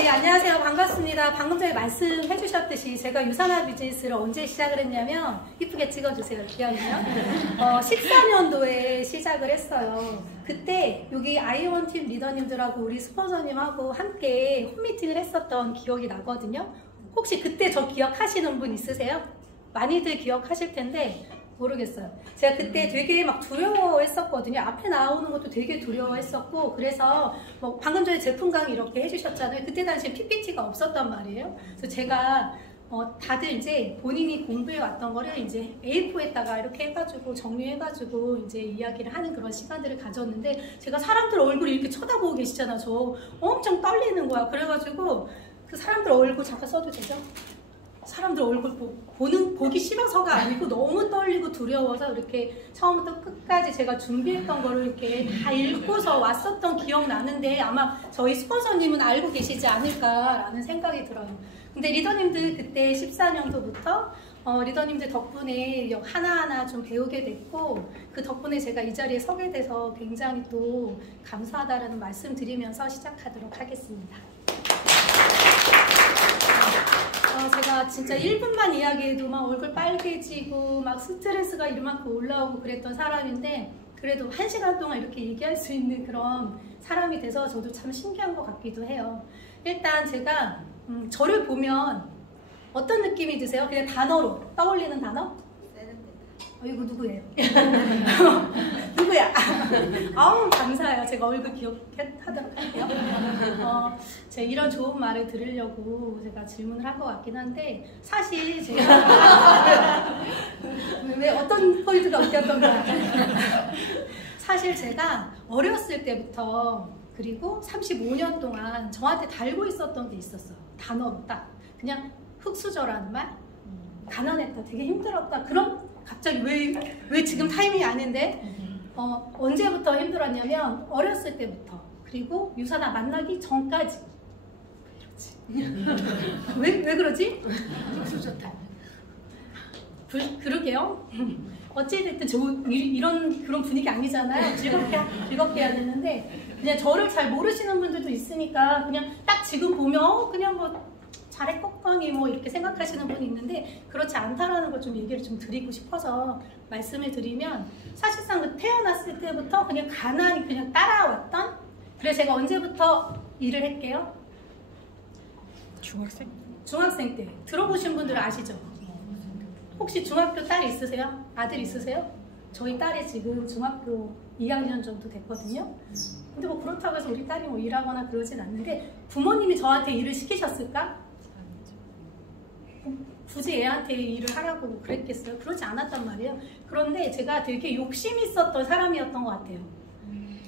네, 안녕하세요. 반갑습니다. 방금 전에 말씀해 주셨듯이 제가 유산화 비즈니스를 언제 시작을 했냐면, 이쁘게 찍어주세요. 기억이요? 14년도에 시작을 했어요. 그때 여기 아이원팀 리더님들하고 우리 스폰서님하고 함께 홈미팅을 했었던 기억이 나거든요. 혹시 그때 저 기억하시는 분 있으세요? 많이들 기억하실 텐데 모르겠어요. 제가 그때 되게 막 두려워했었거든요. 앞에 나오는 것도 되게 두려워했었고, 그래서 뭐 방금 전에 제품 강의 이렇게 해주셨잖아요. 그때 당시에 PPT가 없었단 말이에요. 그래서 제가 다들 이제 본인이 공부해 왔던 거를 이제 A4에다가 이렇게 해가지고 정리해가지고 이제 이야기를 하는 그런 시간들을 가졌는데, 제가 사람들 얼굴을 이렇게 쳐다보고 계시잖아. 저 엄청 떨리는 거야. 그래가지고 그 사람들 얼굴 잠깐 써도 되죠? 사람들 얼굴 보기 싫어서가 아니고 너무 떨리고 두려워서 이렇게 처음부터 끝까지 제가 준비했던 거를 이렇게 다 읽고서 왔었던 기억 나는데, 아마 저희 스폰서님은 알고 계시지 않을까라는 생각이 들어요. 근데 리더님들 그때 14년도부터 리더님들 덕분에 하나하나 좀 배우게 됐고, 그 덕분에 제가 이 자리에 서게 돼서 굉장히 또 감사하다라는 말씀 드리면서 시작하도록 하겠습니다. 제가 진짜 1분만 이야기해도 막 얼굴 빨개지고 막 스트레스가 이만큼 올라오고 그랬던 사람인데, 그래도 1시간 동안 이렇게 얘기할 수 있는 그런 사람이 돼서 저도 참 신기한 것 같기도 해요. 일단 제가 저를 보면 어떤 느낌이 드세요? 그냥 단어로 떠올리는 단어? 이거 누구예요? 누구야? 아우, 감사해요. 제가 얼굴 기억하도록 할게요. 제가 이런 좋은 말을 들으려고 제가 질문을 한 것 같긴 한데, 사실 제가 왜 어떤 포인트가 웃겼던 거야? 사실 제가 어렸을 때부터, 그리고 35년 동안 저한테 달고 있었던 게 있었어요. 단어로 딱 그냥 흙수저라는 말, 가난했다, 되게 힘들었다, 그런. 갑자기 왜 지금 타이밍이 아닌데? 언제부터 힘들었냐면 어렸을 때부터, 그리고 유산화 만나기 전까지. 왜 그러지? 좋다. 그러게요. 어찌됐든 이런 그런 분위기 아니잖아요. 즐겁게 해야 되는데, 그냥 저를 잘 모르시는 분들도 있으니까 그냥 딱 지금 보면 그냥 뭐 잘했겠거니 뭐 이렇게 생각하시는 분이 있는데, 그렇지 않다라는 걸 좀 얘기를 좀 드리고 싶어서 말씀을 드리면, 사실상 태어났을 때부터 그냥 가난이 그냥 따라왔던. 그래서 제가 언제부터 일을 했게요? 중학생 때. 들어보신 분들 아시죠? 혹시 중학교 딸 있으세요? 아들 있으세요? 저희 딸이 지금 중학교 2학년 정도 됐거든요. 근데 뭐 그렇다고 해서 우리 딸이 뭐 일하거나 그러진 않는데, 부모님이 저한테 일을 시키셨을까? 굳이 애한테 일을 하라고 그랬겠어요? 그렇지 않았단 말이에요. 그런데 제가 되게 욕심이 있었던 사람이었던 것 같아요.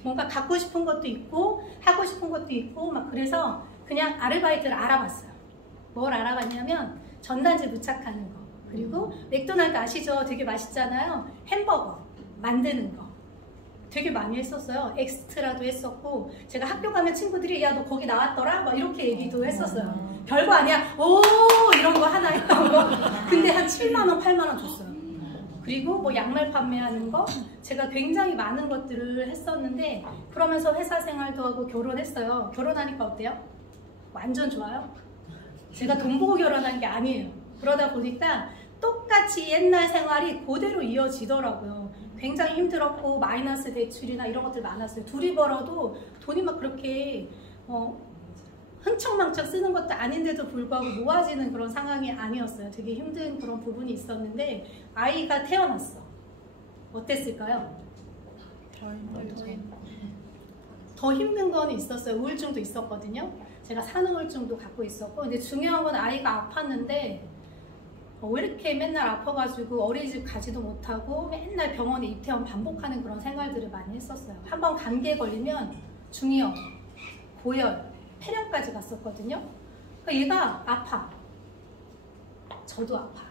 뭔가 갖고 싶은 것도 있고 하고 싶은 것도 있고 막, 그래서 그냥 아르바이트를 알아봤어요. 뭘 알아봤냐면 전단지 부착하는 거, 그리고 맥도날드 아시죠? 되게 맛있잖아요. 햄버거 만드는 거 되게 많이 했었어요. 엑스트라도 했었고, 제가 학교 가면 친구들이 야 너 거기 나왔더라? 막 이렇게 얘기도 했었어요. 별거 아니야. 오 이런 거 하나 했던 거. 근데 한 7만원 8만원 줬어요. 그리고 뭐 양말 판매하는 거, 제가 굉장히 많은 것들을 했었는데, 그러면서 회사 생활도 하고 결혼했어요. 결혼하니까 어때요? 완전 좋아요. 제가 돈 보고 결혼한 게 아니에요. 그러다 보니까 똑같이 옛날 생활이 그대로 이어지더라고요. 굉장히 힘들었고 마이너스 대출이나 이런 것들 많았어요. 둘이 벌어도 돈이 막 그렇게 흥청망청 쓰는 것도 아닌데도 불구하고 모아지는 그런 상황이 아니었어요. 되게 힘든 그런 부분이 있었는데, 아이가 태어났어. 어땠을까요? 더 힘든 건 있었어요. 우울증도 있었거든요. 제가 산후우울증도 갖고 있었고, 근데 중요한 건 아이가 아팠는데 왜 이렇게 맨날 아파가지고 어린이집 가지도 못하고 맨날 병원에 입퇴원 반복하는 그런 생활들을 많이 했었어요. 한번 감기에 걸리면 중이염, 고열, 폐렴까지 갔었거든요. 그러니까 얘가 아파. 저도 아파.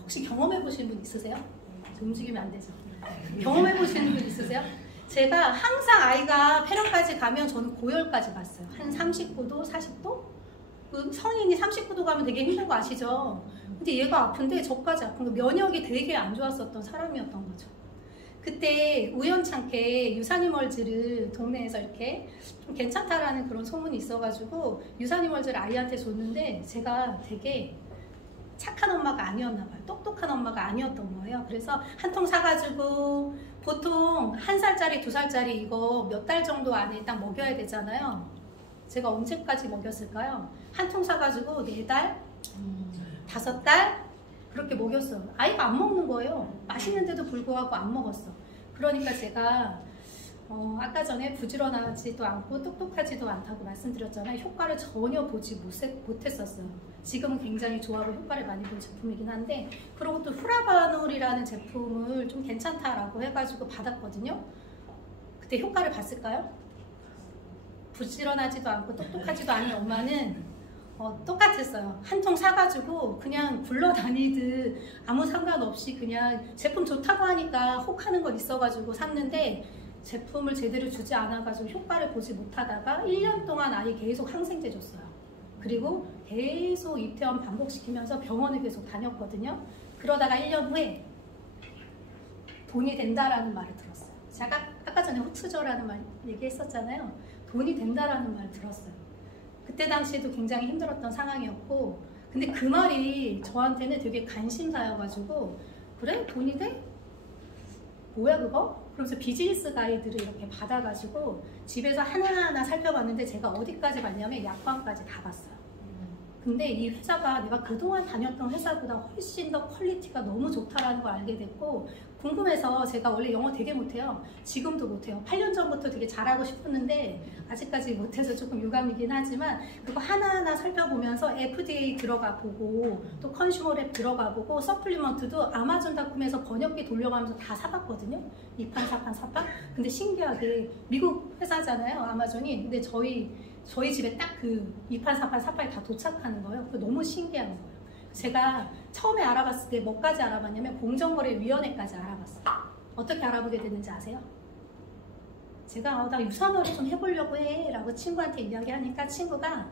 혹시 경험해보신 분 있으세요? 움직이면 안 되죠. 경험해보시는 분 있으세요? 제가 항상 아이가 폐렴까지 가면 저는 고열까지 갔어요. 한 39도, 40도? 그 성인이 39도 가면 되게 힘든 거 아시죠? 근데 얘가 아픈데 저까지 아픈 거, 면역이 되게 안 좋았었던 사람이었던 거죠. 그때 우연찮게 유산이멀즈를 동네에서 이렇게 좀 괜찮다라는 그런 소문이 있어가지고 유산이멀즈를 아이한테 줬는데 제가 되게 착한 엄마가 아니었나 봐요. 똑똑한 엄마가 아니었던 거예요. 그래서 한 통 사가지고 보통 1살짜리, 2살짜리 이거 몇 달 정도 안에 딱 먹여야 되잖아요. 제가 언제까지 먹였을까요? 한 통 사가지고 4달, 5달 그렇게 먹였어요. 아이가 안 먹는 거예요. 맛있는데도 불구하고 안 먹었어. 그러니까 제가 아까 전에 부지런하지도 않고 똑똑하지도 않다고 말씀드렸잖아요. 효과를 전혀 보지 못했었어요. 지금은 굉장히 좋아하고 효과를 많이 본 제품이긴 한데, 그리고 또 후라바놀이라는 제품을 좀 괜찮다라고 해가지고 받았거든요. 그때 효과를 봤을까요? 부지런하지도 않고 똑똑하지도 않은 엄마는 똑같았어요. 한 통 사가지고 그냥 굴러다니듯 아무 상관없이 그냥 제품 좋다고 하니까 혹하는 건 있어가지고 샀는데, 제품을 제대로 주지 않아가지고 효과를 보지 못하다가 1년 동안 아이 계속 항생제 줬어요. 그리고 계속 입퇴원 반복시키면서 병원을 계속 다녔거든요. 그러다가 1년 후에 돈이 된다라는 말을 들었어요. 제가 아까 전에 호투저라는 말 얘기했었잖아요. 돈이 된다라는 말을 들었어요. 그때 당시에도 굉장히 힘들었던 상황이었고, 근데 그 말이 저한테는 되게 관심사여가지고, 그래? 돈이 돼? 뭐야 그거? 그러면서 비즈니스 가이드를 이렇게 받아가지고 집에서 하나하나 살펴봤는데, 제가 어디까지 봤냐면 약관까지 다 봤어요. 근데 이 회사가 내가 그동안 다녔던 회사보다 훨씬 더 퀄리티가 너무 좋다라는 걸 알게 됐고, 궁금해서 제가 원래 영어 되게 못해요. 지금도 못해요. 8년 전부터 되게 잘하고 싶었는데 아직까지 못해서 조금 유감이긴 하지만, 그거 하나하나 살펴보면서 FDA 들어가 보고 또 컨슈머랩 들어가 보고 서플리먼트도 아마존닷컴에서 번역기 돌려가면서 다 사봤거든요. 이판사판 사판. 근데 신기하게 미국 회사잖아요, 아마존이. 근데 저희 집에 딱 그 2판, 4판, 4판이 다 도착하는 거예요. 그거 너무 신기한 거예요. 제가 처음에 알아봤을 때 뭐까지 알아봤냐면 공정거래위원회까지 알아봤어요. 어떻게 알아보게 됐는지 아세요? 제가 나 유산업을 좀 해보려고 해 라고 친구한테 이야기하니까 친구가,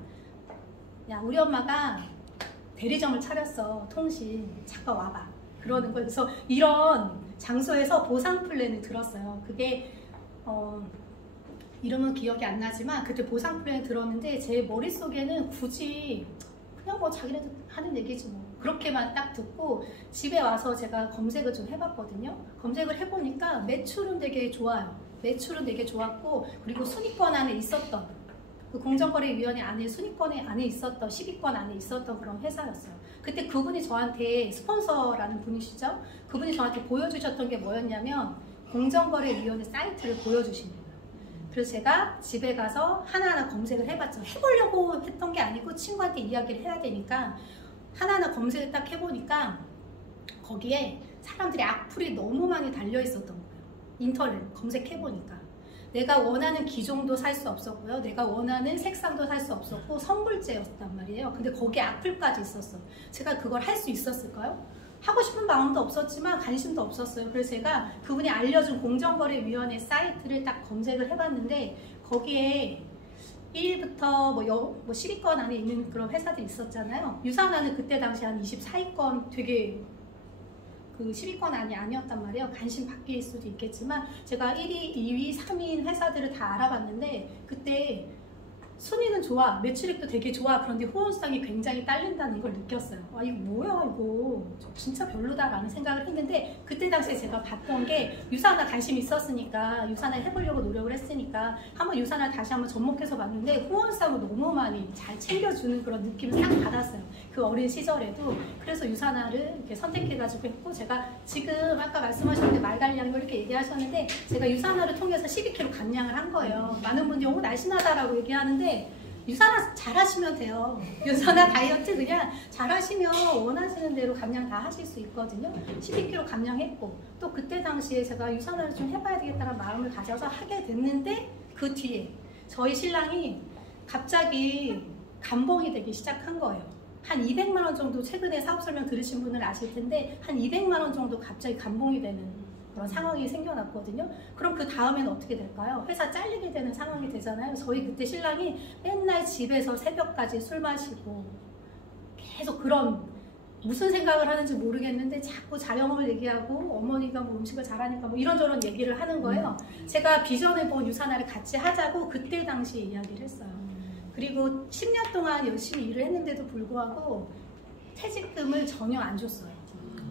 야 우리 엄마가 대리점을 차렸어, 통신, 잠깐 와봐 그러는 거예요. 그래서 이런 장소에서 보상 플랜을 들었어요. 그게 이름은 기억이 안 나지만 그때 보상 플랜을 들었는데 제 머릿속에는 굳이 그냥 뭐 자기네들 하는 얘기지 뭐 그렇게만 딱 듣고, 집에 와서 제가 검색을 좀 해봤거든요. 검색을 해보니까 매출은 되게 좋아요. 매출은 되게 좋았고, 그리고 순위권 안에 있었던, 그 공정거래위원회 안에 순위권 안에 있었던, 10위권 안에 있었던 그런 회사였어요. 그때 그분이 저한테, 스폰서라는 분이시죠, 그분이 저한테 보여주셨던 게 뭐였냐면 공정거래위원회 사이트를 보여주신 거예요. 그래서 제가 집에 가서 하나하나 검색을 해봤죠. 해보려고 했던 게 아니고 친구한테 이야기를 해야 되니까 하나하나 검색을 딱 해보니까 거기에 사람들이 악플이 너무 많이 달려 있었던 거예요. 인터넷 검색해보니까 내가 원하는 기종도 살 수 없었고요, 내가 원하는 색상도 살 수 없었고 선불제였단 말이에요. 근데 거기에 악플까지 있었어요. 제가 그걸 할 수 있었을까요? 하고 싶은 마음도 없었지만 관심도 없었어요. 그래서 제가 그분이 알려준 공정거래위원회 사이트를 딱 검색을 해봤는데, 거기에 1위부터 뭐 10위권 안에 있는 그런 회사들이 있었잖아요. 유산하는 그때 당시 한 24위권, 되게 그 10위권 안이 아니었단 말이에요. 관심 바뀔 수도 있겠지만 제가 1위, 2위, 3위인 회사들을 다 알아봤는데, 그때 순위는 좋아, 매출액도 되게 좋아. 그런데 호응성이 굉장히 딸린다는 걸 느꼈어요. 아 이거 뭐야, 이거 진짜 별로다라는 생각을 했는데, 그때 당시에 제가 봤던 게 유산화 관심이 있었으니까, 유산화 해보려고 노력을 했으니까 한번 유산화 다시 한번 접목해서 봤는데 호응성을 너무 많이 잘 챙겨주는 그런 느낌을 딱 받았어요. 그 어린 시절에도. 그래서 유산화를 이렇게 선택해가지고 했고, 제가 지금 아까 말씀하셨는데 말갈량 이렇게 얘기하셨는데, 제가 유산화를 통해서 12kg 감량을 한 거예요. 많은 분들이 날씬하다라고 얘기하는데 유산화 잘 하시면 돼요. 유산화 다이어트 그냥 잘 하시면 원하시는 대로 감량 다 하실 수 있거든요. 12kg 감량했고, 또 그때 당시에 제가 유산화를 좀 해봐야 되겠다는 마음을 가져서 하게 됐는데, 그 뒤에 저희 신랑이 갑자기 감봉이 되기 시작한 거예요. 한 200만 원 정도, 최근에 사업 설명 들으신 분은 아실 텐데 한 200만 원 정도 갑자기 감봉이 되는 그런 상황이 생겨났거든요. 그럼 그 다음에는 어떻게 될까요? 회사 잘리게 되는 상황이 되잖아요. 저희 그때 신랑이 맨날 집에서 새벽까지 술 마시고 계속 그런 무슨 생각을 하는지 모르겠는데 자꾸 자영업을 얘기하고 어머니가 뭐 음식을 잘하니까 뭐 이런저런 얘기를 하는 거예요. 제가 비전을 본 유산화를 같이 하자고 그때 당시에 이야기를 했어요. 그리고 10년 동안 열심히 일을 했는데도 불구하고 퇴직금을 전혀 안 줬어요.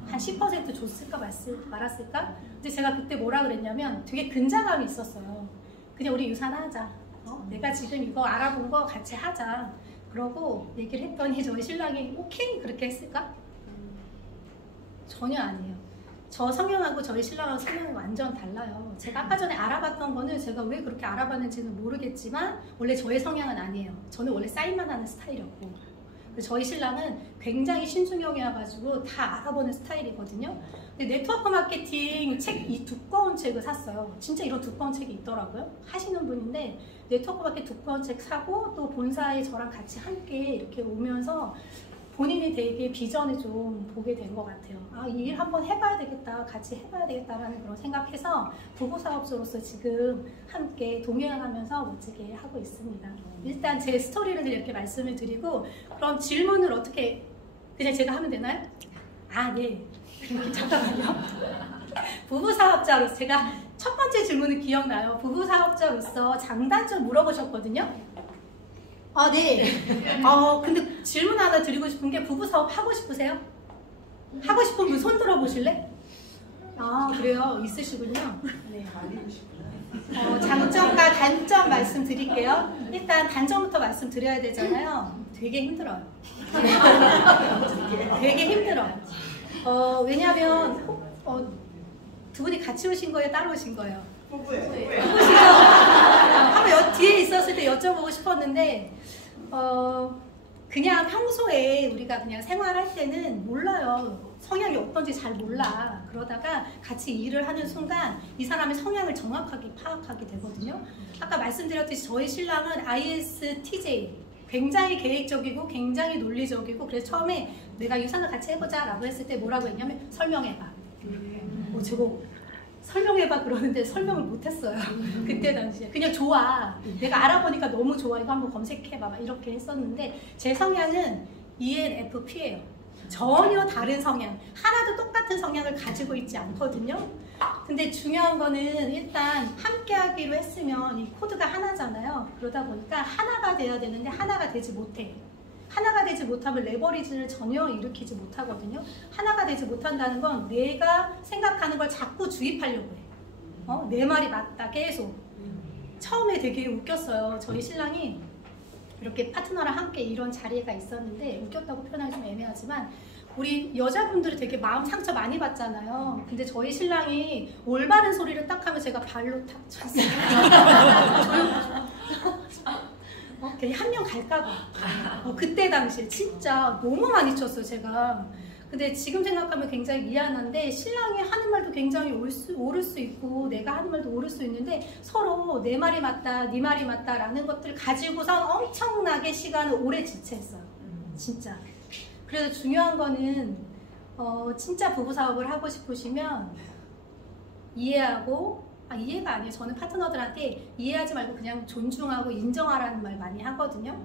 한 10% 줬을까 말았을까? 근데 제가 그때 뭐라 그랬냐면 되게 근자감이 있었어요. 그냥 우리 유산하자. 내가 지금 이거 알아본 거 같이 하자. 그러고 얘기를 했더니 저희 신랑이 오케이 그렇게 했을까? 전혀 아니에요. 저 성향하고 저희 신랑하고 성향이 완전 달라요. 제가 아까 전에 알아봤던 거는 제가 왜 그렇게 알아봤는지는 모르겠지만 원래 저의 성향은 아니에요. 저는 원래 사인만 하는 스타일이었고 저희 신랑은 굉장히 신중형이어가지고 다 알아보는 스타일이거든요. 근데 네트워크 마케팅 책, 이 두꺼운 책을 샀어요. 진짜 이런 두꺼운 책이 있더라고요. 하시는 분인데 네트워크 마케팅 두꺼운 책 사고 또 본사에 저랑 같이 함께 이렇게 오면서 본인이 되게 비전을 좀 보게 된 것 같아요. 아, 이 일 한번 해봐야 되겠다, 같이 해봐야 되겠다라는 그런 생각해서 부부사업자로서 지금 함께 동행하면서 멋지게 하고 있습니다. 일단 제 스토리를 이렇게 말씀을 드리고 그럼 질문을 어떻게 그냥 제가 하면 되나요? 아, 네. 잠깐만요. 부부사업자로서 제가 첫 번째 질문은 기억나요. 부부사업자로서 장단점 물어보셨거든요. 아, 네. 근데 질문 하나 드리고 싶은 게 부부사업 하고 싶으세요? 하고 싶은 분 손 들어보실래? 아, 그래요? 있으시군요. 네. 장점과 단점 말씀드릴게요. 일단 단점부터 말씀드려야 되잖아요. 되게 힘들어요. 되게 힘들어요. 왜냐하면 두 분이 같이 오신 거예요? 따로 오신 거예요? 부부시죠? 한번 뒤에 있었을 때 여쭤보고 싶었는데 그냥 평소에 우리가 그냥 생활할 때는 몰라요. 성향이 어떤지 잘 몰라. 그러다가 같이 일을 하는 순간 이 사람의 성향을 정확하게 파악하게 되거든요. 아까 말씀드렸듯이 저희 신랑은 ISTJ 굉장히 계획적이고 굉장히 논리적이고 그래서 처음에 내가 유산을 같이 해보자 라고 했을 때 뭐라고 했냐면 설명해봐. 저거 설명해봐 그러는데 설명을 못했어요. 그때 당시에 그냥 좋아, 내가 알아보니까 너무 좋아, 이거 한번 검색해봐 막 이렇게 했었는데 제 성향은 ENFP예요. 전혀 다른 성향, 하나도 똑같은 성향을 가지고 있지 않거든요. 근데 중요한 거는 일단 함께 하기로 했으면 이 코드가 하나잖아요. 그러다 보니까 하나가 돼야 되는데 하나가 되지 못해. 하나가 되지 못하면 레버리지를 전혀 일으키지 못하거든요. 하나가 되지 못한다는 건 내가 생각하는 걸 자꾸 주입하려고 해. 내 말이 맞다 계속. 처음에 되게 웃겼어요. 저희 신랑이 이렇게 파트너랑 함께 이런 자리가 있었는데 웃겼다고 표현하기 좀 애매하지만 우리 여자분들이 되게 마음 상처 많이 받잖아요. 근데 저희 신랑이 올바른 소리를 딱 하면 제가 발로 탁 쳤어요. 괜히 한 명 갈까봐. 그때 당시에 진짜 너무 많이 쳤어요, 제가. 근데 지금 생각하면 굉장히 미안한데 신랑이 하는 말도 굉장히 옳을 수 있고 내가 하는 말도 옳을 수 있는데 서로 내 말이 맞다, 네 말이 맞다 라는 것들 가지고서 엄청나게 시간을 오래 지체했어요. 진짜. 그래서 중요한 거는 진짜 부부사업을 하고 싶으시면 이해하고 이해가 아니에요. 저는 파트너들한테 이해하지 말고 그냥 존중하고 인정하라는 말 많이 하거든요.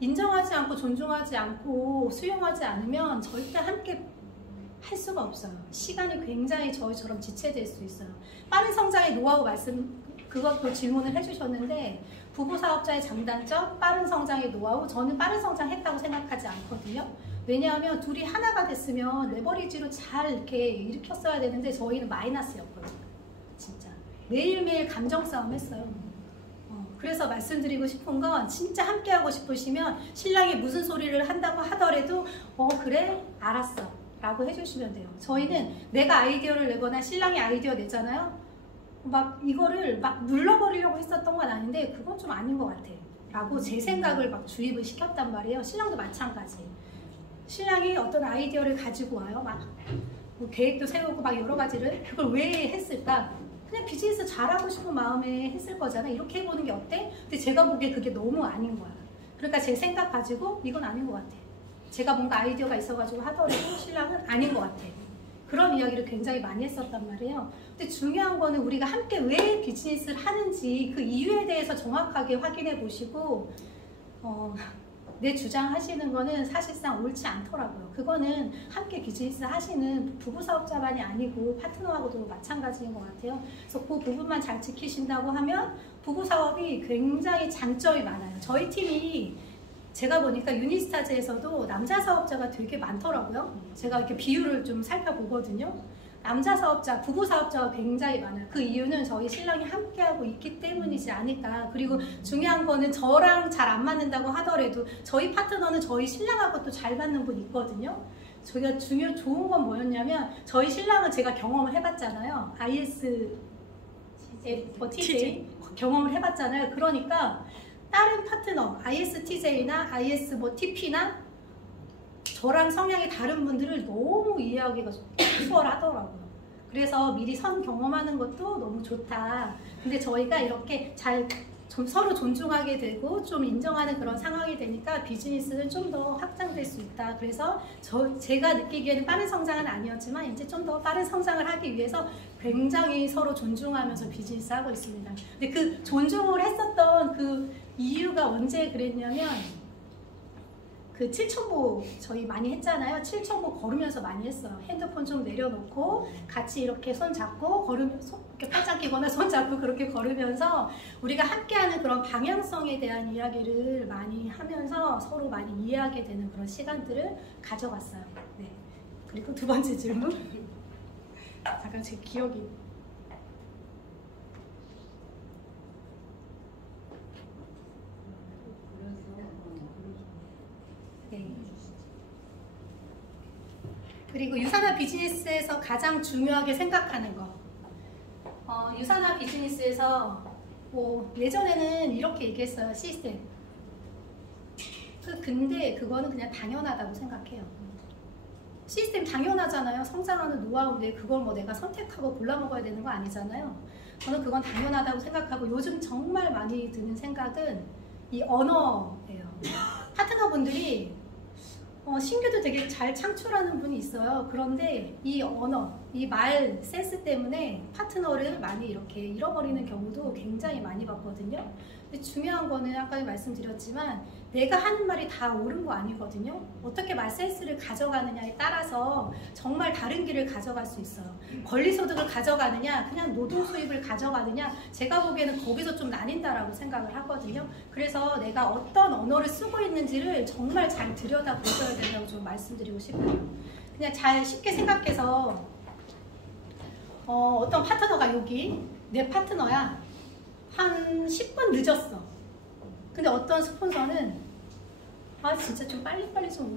인정하지 않고 존중하지 않고 수용하지 않으면 절대 함께 할 수가 없어요. 시간이 굉장히 저희처럼 지체될 수 있어요. 빠른 성장의 노하우 그것도 질문을 해주셨는데 부부사업자의 장단점, 빠른 성장의 노하우, 저는 빠른 성장했다고 생각하지 않거든요. 왜냐하면 둘이 하나가 됐으면 레버리지로 잘 이렇게 일으켰어야 되는데 저희는 마이너스였거든요. 진짜 매일매일 감정 싸움 했어요. 그래서 말씀드리고 싶은 건 진짜 함께 하고 싶으시면 신랑이 무슨 소리를 한다고 하더라도 그래? 알았어 라고 해주시면 돼요. 저희는 내가 아이디어를 내거나 신랑이 아이디어 내잖아요. 막 이거를 막 눌러버리려고 했었던 건 아닌데 그건 좀 아닌 것 같아 라고 제 생각을 막 주입을 시켰단 말이에요. 신랑도 마찬가지. 신랑이 어떤 아이디어를 가지고 와요. 막 뭐 계획도 세우고 막 여러 가지를 그걸 왜 했을까? 그냥 비즈니스 잘하고 싶은 마음에 했을 거잖아. 이렇게 해보는 게 어때? 근데 제가 보기에 그게 너무 아닌 거야. 그러니까 제 생각 가지고 이건 아닌 것 같아. 제가 뭔가 아이디어가 있어가지고 하더라도 신랑은 아닌 것 같아. 그런 이야기를 굉장히 많이 했었단 말이에요. 근데 중요한 거는 우리가 함께 왜 비즈니스를 하는지 그 이유에 대해서 정확하게 확인해 보시고 내 주장하시는 거는 사실상 옳지 않더라고요. 그거는 함께 비즈니스 하시는 부부 사업자만이 아니고 파트너하고도 마찬가지인 것 같아요. 그래서 그 부분만 잘 지키신다고 하면 부부 사업이 굉장히 장점이 많아요. 저희 팀이 제가 보니까 유니스타즈에서도 남자 사업자가 되게 많더라고요. 제가 이렇게 비율을 좀 살펴보거든요. 남자 사업자, 부부 사업자가 굉장히 많아요. 그 이유는 저희 신랑이 함께하고 있기 때문이지 않을까. 그리고 중요한 거는 저랑 잘 안 맞는다고 하더라도 저희 파트너는 저희 신랑하고 또 잘 맞는 분 있거든요. 저희가 좋은 건 뭐였냐면 저희 신랑은 제가 경험을 해봤잖아요. ISTJ 경험을 해봤잖아요. 그러니까 다른 파트너, ISTJ나 TP나 저랑 성향이 다른 분들을 너무 이해하기가 수월하더라고요. 그래서 미리 선 경험하는 것도 너무 좋다. 근데 저희가 이렇게 잘 좀 서로 존중하게 되고 좀 인정하는 그런 상황이 되니까 비즈니스는 좀 더 확장될 수 있다. 그래서 제가 느끼기에는 빠른 성장은 아니었지만 이제 좀 더 빠른 성장을 하기 위해서 굉장히 서로 존중하면서 비즈니스 하고 있습니다. 근데 그 존중을 했었던 그 이유가 언제 그랬냐면 그 7천보 저희 많이 했잖아요. 7천보 걸으면서 많이 했어요. 핸드폰 좀 내려놓고 같이 이렇게 손 잡고 걸으면서 이렇게 팔짱 끼거나 손 잡고 그렇게 걸으면서 우리가 함께하는 그런 방향성에 대한 이야기를 많이 하면서 서로 많이 이해하게 되는 그런 시간들을 가져갔어요. 네. 그리고 두 번째 질문. 잠깐 제 기억이. 그리고 유산화 비즈니스에서 가장 중요하게 생각하는 거. 유산화 비즈니스에서 뭐 예전에는 이렇게 얘기했어요. 시스템. 근데 그거는 그냥 당연하다고 생각해요. 시스템 당연하잖아요. 성장하는 노하우인데 그걸 뭐 내가 선택하고 골라 먹어야 되는 거 아니잖아요. 저는 그건 당연하다고 생각하고 요즘 정말 많이 드는 생각은 이 언어예요. 파트너분들이 신규도 되게 잘 창출하는 분이 있어요. 그런데 이 언어, 이 말 센스 때문에 파트너를 많이 이렇게 잃어버리는 경우도 굉장히 많이 봤거든요. 근데 중요한 거는 아까 말씀드렸지만 내가 하는 말이 다 옳은 거 아니거든요. 어떻게 말 센스를 가져가느냐에 따라서 정말 다른 길을 가져갈 수 있어요. 권리소득을 가져가느냐 그냥 노동 수입을 가져가느냐 제가 보기에는 거기서 좀 나뉜다라고 생각을 하거든요. 그래서 내가 어떤 언어를 쓰고 있는지를 정말 잘 들여다보셔야 된다고 좀 말씀드리고 싶어요. 그냥 잘 쉽게 생각해서 어떤 파트너가 여기 내 파트너야 한 10분 늦었어. 근데 어떤 스폰서는 진짜 좀 빨리빨리 좀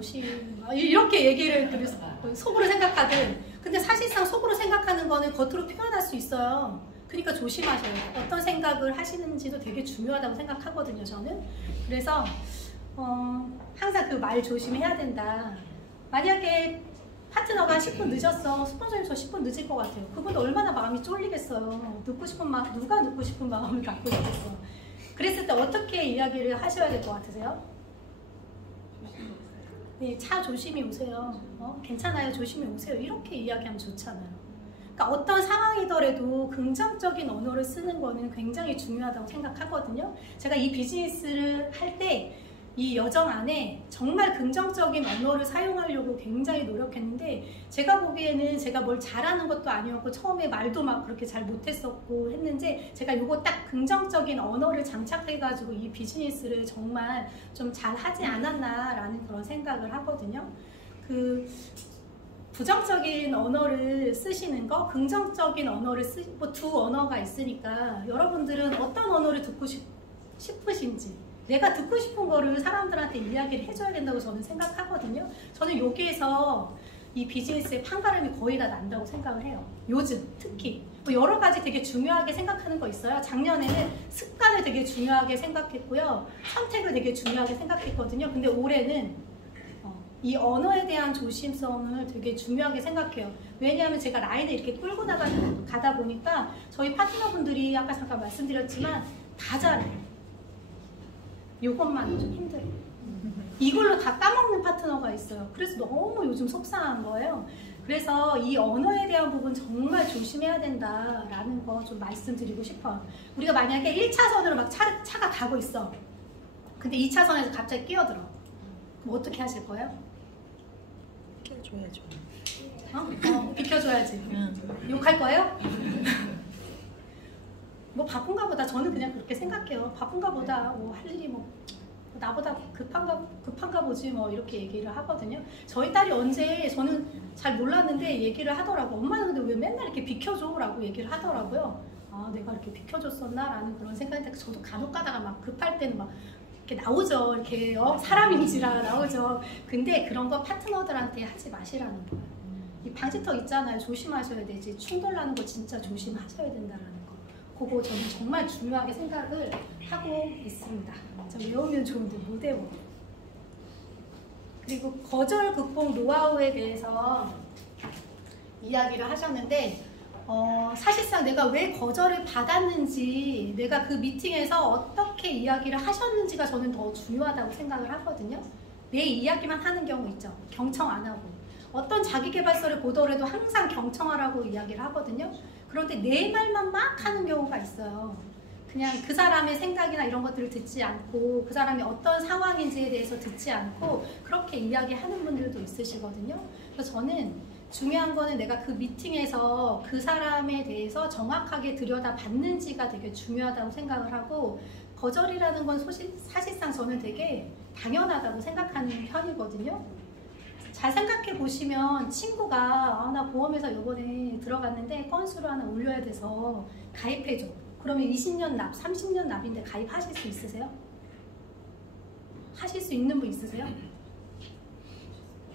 이렇게 얘기를 속으로 생각하든 근데 사실상 속으로 생각하는 거는 겉으로 표현할 수 있어요. 그러니까 조심하셔요. 어떤 생각을 하시는지도 되게 중요하다고 생각하거든요. 저는 그래서 항상 그 말 조심해야 된다. 만약에 파트너가 10분 늦었어. 스폰서님 저 10분 늦을 것 같아요. 그분도 얼마나 마음이 쫄리겠어요. 누가 늦고 싶은 마음을 갖고 있겠어. 그랬을 때 어떻게 이야기를 하셔야 될 것 같으세요? 네, 차 조심히 오세요. 괜찮아요. 조심히 오세요. 이렇게 이야기하면 좋잖아요. 그러니까 어떤 상황이더라도 긍정적인 언어를 쓰는 거는 굉장히 중요하다고 생각하거든요. 제가 이 비즈니스를 할 때 이 여정 안에 정말 긍정적인 언어를 사용하려고 굉장히 노력했는데 제가 보기에는 제가 뭘 잘하는 것도 아니었고 처음에 말도 막 그렇게 잘 못했었고 했는데 제가 이거 딱 긍정적인 언어를 장착해가지고 이 비즈니스를 정말 좀 잘하지 않았나라는 그런 생각을 하거든요. 부정적인 언어를 쓰시는 거, 긍정적인 언어를 뭐 두 언어가 있으니까 여러분들은 어떤 언어를 듣고 싶으신지 내가 듣고 싶은 거를 사람들한테 이야기를 해줘야 된다고 저는 생각하거든요. 저는 여기에서 이 비즈니스의 판가름이 거의 다 난다고 생각을 해요. 요즘 특히 뭐 여러 가지 되게 중요하게 생각하는 거 있어요. 작년에는 습관을 되게 중요하게 생각했고요. 선택을 되게 중요하게 생각했거든요. 근데 올해는 이 언어에 대한 조심성을 되게 중요하게 생각해요. 왜냐하면 제가 라인을 이렇게 끌고 가다 보니까 저희 파트너분들이 아까 잠깐 말씀드렸지만 다 잘해요. 이것만 좀 힘들어요. 이걸로 다 까먹는 파트너가 있어요. 그래서 너무 요즘 속상한 거예요. 그래서 이 언어에 대한 부분 정말 조심해야 된다라는 거 좀 말씀드리고 싶어요. 우리가 만약에 1차선으로 막 차가 가고 있어. 근데 2차선에서 갑자기 끼어들어. 뭐 어떻게 하실 거예요? 비켜줘야죠. 비켜줘야지. 욕할 거예요? 뭐 바쁜가 보다. 저는 그냥 그렇게 생각해요. 바쁜가 보다. 뭐 할 일이 뭐 나보다 급한가 보지 뭐 이렇게 얘기를 하거든요. 저희 딸이 언제 저는 잘 몰랐는데 얘기를 하더라고. 엄마는 근데 왜 맨날 이렇게 비켜줘? 라고 얘기를 하더라고요. 아, 내가 이렇게 비켜줬었나? 라는 그런 생각이 들고 저도 간혹 가다가 막 급할 때는 막 이렇게 나오죠. 이렇게 사람인지라 나오죠. 근데 그런 거 파트너들한테 하지 마시라는 거예요. 이 방지턱 있잖아요. 조심하셔야 되지. 충돌 나는 거 진짜 조심하셔야 된다라는 거. 그거 저는 정말 중요하게 생각을 하고 있습니다. 저 외우면 좋은데 못 외워. 그리고 거절 극복 노하우에 대해서 이야기를 하셨는데 사실상 내가 왜 거절을 받았는지 내가 그 미팅에서 어떻게 이야기를 하셨는지가 저는 더 중요하다고 생각을 하거든요. 내 이야기만 하는 경우 있죠. 경청 안 하고. 어떤 자기계발서를 보더라도 항상 경청하라고 이야기를 하거든요. 그런데 내 말만 막 하는 경우가 있어요. 그냥 그 사람의 생각이나 이런 것들을 듣지 않고 그 사람이 어떤 상황인지에 대해서 듣지 않고 그렇게 이야기하는 분들도 있으시거든요. 그래서 저는 중요한 거는 내가 그 미팅에서 그 사람에 대해서 정확하게 들여다봤는지가 되게 중요하다고 생각을 하고 거절이라는 건 사실상 저는 되게 당연하다고 생각하는 편이거든요. 잘 생각해 보시면 친구가 나 보험회사 요번에 들어갔는데 건수를 하나 올려야 돼서 가입해줘. 그러면 20년 납, 30년 납인데 가입하실 수 있으세요? 하실 수 있는 분 있으세요?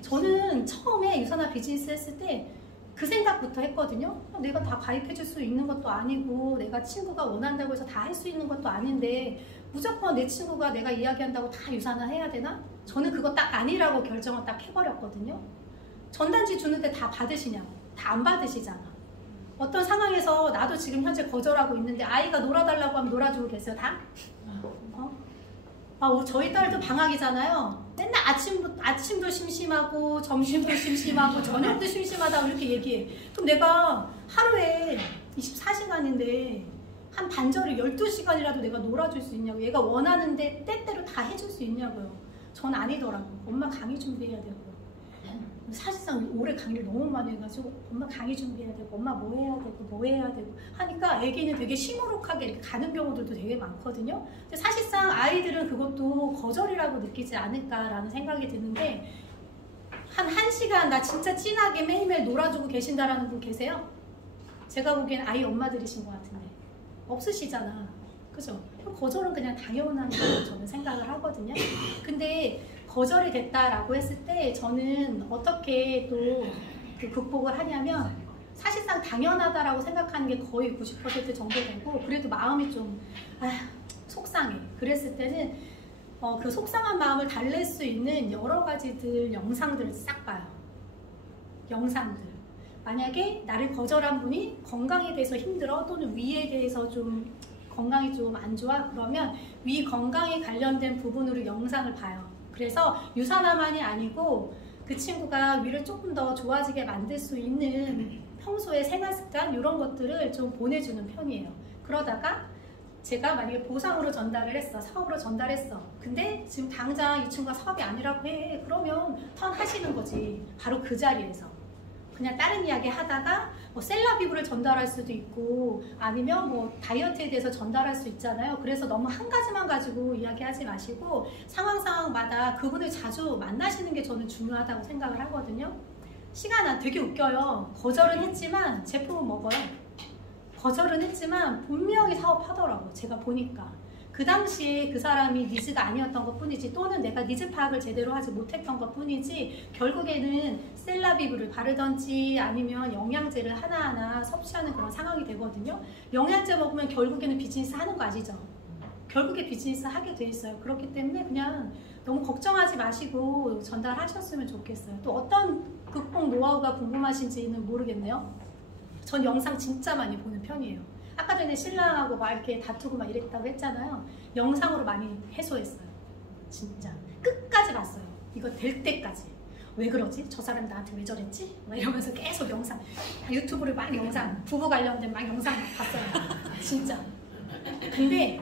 저는 처음에 유산화 비즈니스 했을 때 그 생각부터 했거든요. 내가 다 가입해줄 수 있는 것도 아니고 내가 친구가 원한다고 해서 다 할 수 있는 것도 아닌데 무조건 내 친구가 내가 이야기한다고 다 유산화 해야 되나? 저는 그거 딱 아니라고 결정을 딱 해버렸거든요. 전단지 주는데 다 받으시냐고. 다 안 받으시잖아. 어떤 상황에서 나도 지금 현재 거절하고 있는데 아이가 놀아달라고 하면 놀아주고 계세요? 다? 저희 딸도 방학이잖아요. 맨날 아침도 심심하고 점심도 심심하고 저녁도 심심하다고 이렇게 얘기해. 그럼 내가 하루에 24시간인데 한 반절을 12시간이라도 내가 놀아줄 수 있냐고. 얘가 원하는데 때때로 다 해줄 수 있냐고요. 전 아니더라고. 엄마 강의 준비해야 되고. 사실상 올해 강의를 너무 많이 해가지고 엄마 강의 준비해야 되고 엄마 뭐 해야 되고 하니까 애기는 되게 시무룩하게 이렇게 가는 경우들도 되게 많거든요. 근데 사실상 아이들은 그것도 거절이라고 느끼지 않을까라는 생각이 드는데 한 1시간 나 진짜 진하게 매일매일 놀아주고 계신다라는 분 계세요? 제가 보기엔 아이 엄마들이신 것 같은데 없으시잖아. 그죠? 거절은 그냥 당연한 거라고 저는 생각을 하거든요. 근데 거절이 됐다라고 했을 때 저는 어떻게 또 그 극복을 하냐면 사실상 당연하다라고 생각하는 게 거의 90% 정도 되고 그래도 마음이 좀 속상해. 그랬을 때는 그 속상한 마음을 달랠 수 있는 여러 가지들 영상들을 싹 봐요. 영상들. 만약에 나를 거절한 분이 건강에 대해서 힘들어 또는 위에 대해서 좀 건강이 좀 안 좋아 그러면 위 건강에 관련된 부분으로 영상을 봐요. 그래서 유산화만이 아니고 그 친구가 위를 조금 더 좋아지게 만들 수 있는 평소의 생활습관 이런 것들을 좀 보내주는 편이에요. 그러다가 제가 만약에 보상으로 전달을 했어. 사업으로 전달했어. 근데 지금 당장 이 친구가 사업이 아니라고 해. 그러면 턴 하시는 거지. 바로 그 자리에서. 그냥 다른 이야기 하다가 뭐 셀라비브를 전달할 수도 있고 아니면 뭐 다이어트에 대해서 전달할 수 있잖아요. 그래서 너무 한 가지만 가지고 이야기하지 마시고 상황마다 그분을 자주 만나시는 게 저는 중요하다고 생각을 하거든요. 시간은 되게 웃겨요. 거절은 했지만 제품은 먹어요. 거절은 했지만 분명히 사업하더라고. 제가 보니까. 그 당시에 그 사람이 니즈가 아니었던 것 뿐이지 또는 내가 니즈 파악을 제대로 하지 못했던 것 뿐이지 결국에는 셀라비브를 바르던지 아니면 영양제를 하나하나 섭취하는 그런 상황이 되거든요. 영양제 먹으면 결국에는 비즈니스 하는 거 아시죠? 결국에 비즈니스 하게 돼 있어요. 그렇기 때문에 그냥 너무 걱정하지 마시고 전달하셨으면 좋겠어요. 또 어떤 극복 노하우가 궁금하신지는 모르겠네요. 전 영상 진짜 많이 보는 편이에요. 아까 전에 신랑하고 막 이렇게 다투고 막 이랬다고 했잖아요. 영상으로 많이 해소했어요. 진짜 끝까지 봤어요. 이거 될 때까지. 왜 그러지? 저 사람 나한테 왜 저랬지? 막 이러면서 계속 영상 유튜브를 막 영상 부부 관련된 막 영상 봤어요. 진짜. 근데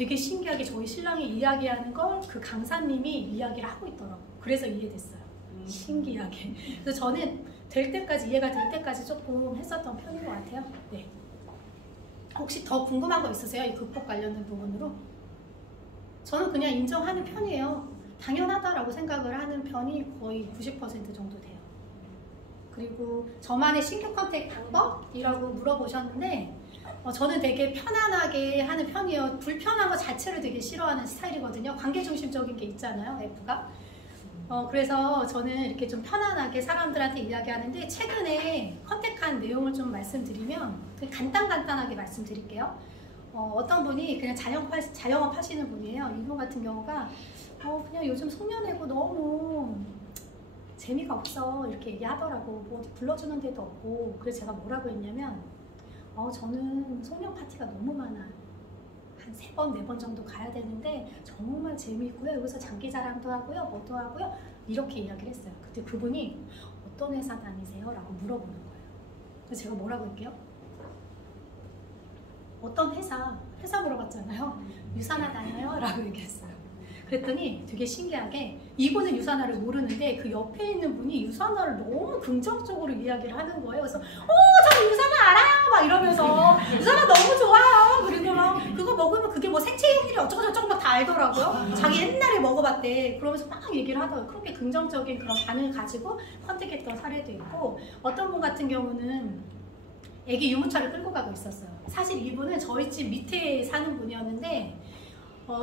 되게 신기하게 저희 신랑이 이야기하는 걸 그 강사님이 이야기를 하고 있더라고요. 그래서 이해됐어요. 신기하게. 그래서 저는 될 때까지, 이해가 될 때까지 조금 했었던 편인 것 같아요. 네. 혹시 더 궁금한 거 있으세요? 이 극복 관련된 부분으로? 저는 그냥 인정하는 편이에요. 당연하다라고 생각을 하는 편이 거의 90% 정도 돼요. 그리고 저만의 신규 컨택 방법이라고 물어보셨는데 저는 되게 편안하게 하는 편이에요. 불편한 거 자체를 되게 싫어하는 스타일이거든요. 관계중심적인 게 있잖아요, F가. 그래서 저는 이렇게 좀 편안하게 사람들한테 이야기하는데 최근에 컨택한 내용을 좀 말씀드리면 간단하게 말씀드릴게요. 어떤 분이 그냥 자영업 하시는 분이에요. 이분 같은 경우가 그냥 요즘 송년회고 너무 재미가 없어 이렇게 얘기하더라고. 뭐 어디 불러주는 데도 없고. 그래서 제가 뭐라고 했냐면 저는 송년 파티가 너무 많아요. 한 3번, 4번 정도 가야 되는데 정말 재미있고요. 여기서 장기자랑도 하고요. 뭐도 하고요. 이렇게 이야기를 했어요. 그때 그분이 어떤 회사 다니세요? 라고 물어보는 거예요. 그래서 제가 뭐라고 할게요? 어떤 회사 물어봤잖아요. 유산하 다녀요? 라고 얘기했어요. 그랬더니 되게 신기하게 이분은 유산하를 모르는데 그 옆에 있는 분이 유산하를 너무 긍정적으로 이야기를 하는 거예요. 그래서 저 유산하 알아요! 막 이러면서 유산하 너무 좋아요! 그리고 막 그거 먹으면 그게 뭐 생체용질이 어쩌고저쩌고 막 다 알더라고요. 자기 옛날에 먹어봤대. 그러면서 막 얘기를 하더라고요. 그렇게 긍정적인 그런 반응을 가지고 컨택했던 사례도 있고 어떤 분 같은 경우는 애기 유모차를 끌고 가고 있었어요. 사실 이분은 저희 집 밑에 사는 분이었는데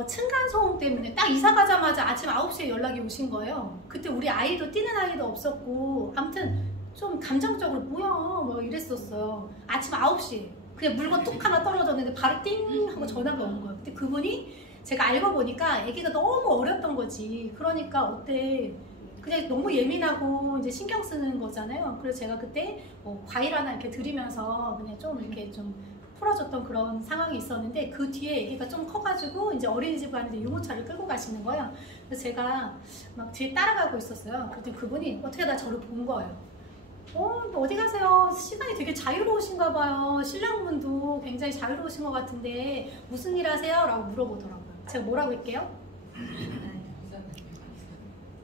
층간소음 때문에 딱 이사 가자마자 아침 9시에 연락이 오신 거예요. 그때 우리 아이도 뛰는 아이도 없었고 아무튼 좀 감정적으로 뭐야 뭐 이랬었어요. 아침 9시에 그냥 물건 뚝 하나 떨어졌는데 바로 띵 하고 전화가 온 거예요. 근데 그분이 제가 알고 보니까 아기가 너무 어렸던 거지. 그러니까 어때 그냥 너무 예민하고 이제 신경 쓰는 거잖아요. 그래서 제가 그때 과일 하나 이렇게 드리면서 그냥 좀 이렇게 좀 풀어줬던 그런 상황이 있었는데 그 뒤에 아기가 좀 커가지고 이제 어린이집 가는데 유모차를 끌고 가시는 거예요. 그래서 제가 막 뒤에 따라가고 있었어요. 그랬더니 그분이 어떻게 다 저를 본 거예요. 어디 가세요? 시간이 되게 자유로우신가 봐요. 신랑분도 굉장히 자유로우신 것 같은데 무슨 일 하세요? 라고 물어보더라고요. 제가 뭐라고 할게요?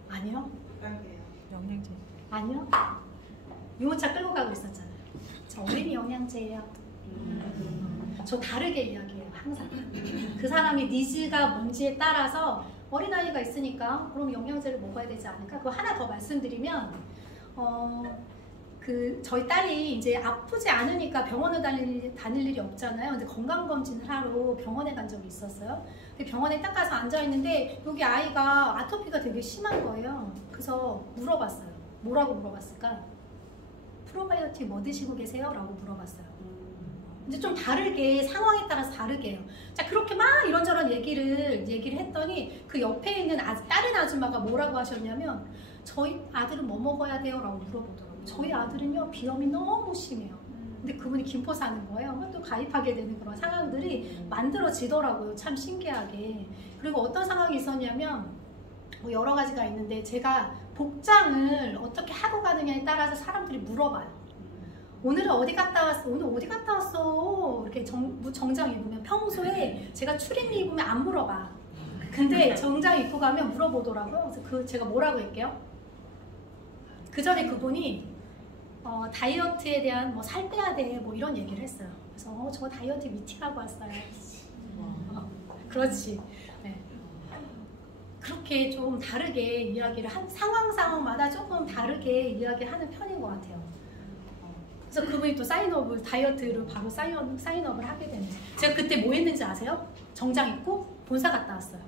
아니요. 영양제. 아니요. 유모차 끌고 가고 있었잖아요. 저 어린이 영양제예요. 저 다르게 이야기해요. 항상. 그 사람이 니즈가 뭔지에 따라서 어린아이가 있으니까 그럼 영양제를 먹어야 되지 않을까? 그거 하나 더 말씀드리면 저희 딸이 이제 아프지 않으니까 병원을 다닐 일이 없잖아요. 근데 건강검진을 하러 병원에 간 적이 있었어요. 근데 병원에 딱 가서 앉아있는데 여기 아이가 아토피가 되게 심한 거예요. 그래서 물어봤어요. 뭐라고 물어봤을까? 프로바이오틱 뭐 드시고 계세요? 라고 물어봤어요. 이제 좀 다르게 상황에 따라서 다르게 해요. 자, 그렇게 막 이런저런 얘기를 했더니 그 옆에 있는 다른 아줌마가 뭐라고 하셨냐면 저희 아들은 뭐 먹어야 돼요? 라고 물어보더라고요. 저희 아들은요 비염이 너무 심해요. 근데 그분이 김포 사는 거예요. 또 가입하게 되는 그런 상황들이 만들어지더라고요. 참 신기하게. 그리고 어떤 상황이 있었냐면 뭐 여러 가지가 있는데 제가 복장을 어떻게 하고 가느냐에 따라서 사람들이 물어봐요. 오늘은 어디 갔다 왔어? 오늘 어디 갔다 왔어? 이렇게 정장 입으면 평소에 제가 추리닝 입으면 안 물어봐. 근데 정장 입고 가면 물어보더라고요. 그래서 제가 뭐라고 할게요? 그 전에 그분이 다이어트에 대한 뭐 살 빼야 돼 뭐 이런 얘기를 했어요. 그래서 저 다이어트 미팅하고 왔어요. 그렇지. 네. 그렇게 좀 다르게 이야기를 상황마다 조금 다르게 이야기하는 편인 것 같아요. 그래서 그분이 또 사인업을 다이어트를 바로 사인업을 하게 되는. 제가 그때 뭐 했는지 아세요? 정장 입고 본사 갔다 왔어요.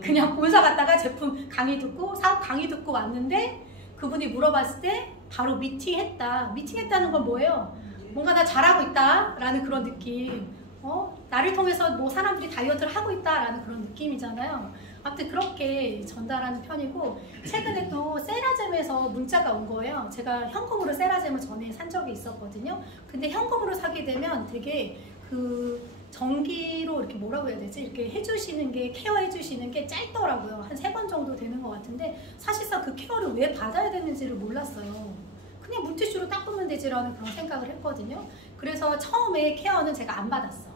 그냥 본사 갔다가 제품 강의 듣고 사업 강의 듣고 왔는데 그분이 물어봤을 때 바로 미팅했다. 미팅했다는 건 뭐예요? 뭔가 나 잘하고 있다 라는 그런 느낌. 나를 통해서 뭐 사람들이 다이어트를 하고 있다 라는 그런 느낌이잖아요. 아무튼 그렇게 전달하는 편이고 최근에 또 세라젬에서 문자가 온 거예요. 제가 현금으로 세라젬을 전에 산 적이 있었거든요. 근데 현금으로 사게 되면 되게 전기로 이렇게 뭐라고 해야 되지? 이렇게 해주시는 게, 케어해 주시는 게 짧더라고요. 한 3번 정도 되는 것 같은데 사실상 그 케어를 왜 받아야 되는지를 몰랐어요. 그냥 물티슈로 닦으면 되지라는 그런 생각을 했거든요. 그래서 처음에 케어는 제가 안 받았어.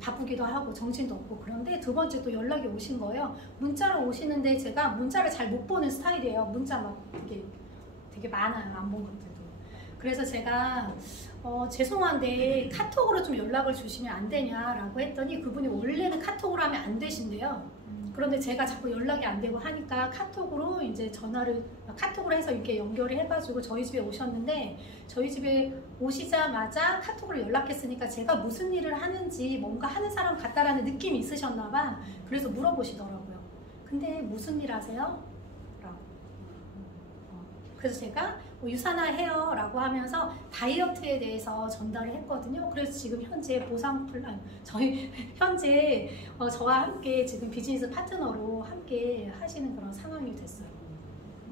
바쁘기도 하고 정신도 없고. 그런데 두 번째 또 연락이 오신 거예요. 문자로 오시는데 제가 문자를 잘 못 보는 스타일이에요. 문자 막 되게 많아요. 안 본 것들도. 그래서 제가 죄송한데 카톡으로 좀 연락을 주시면 안 되냐라고 했더니 그분이 원래는 카톡으로 하면 안 되신대요. 그런데 제가 자꾸 연락이 안 되고 하니까 카톡으로 이제 카톡으로 해서 이렇게 연결을 해가지고 저희 집에 오셨는데, 저희 집에 오시자마자 카톡으로 연락했으니까 제가 무슨 일을 하는지 뭔가 하는 사람 같다라는 느낌이 있으셨나봐. 그래서 물어보시더라고요. 근데 무슨 일 하세요? 라고. 그래서 제가 유산화 해요 라고 하면서 다이어트에 대해서 전달을 했거든요. 그래서 지금 현재 저희 현재 저와 함께 지금 비즈니스 파트너로 함께 하시는 그런 상황이 됐어요.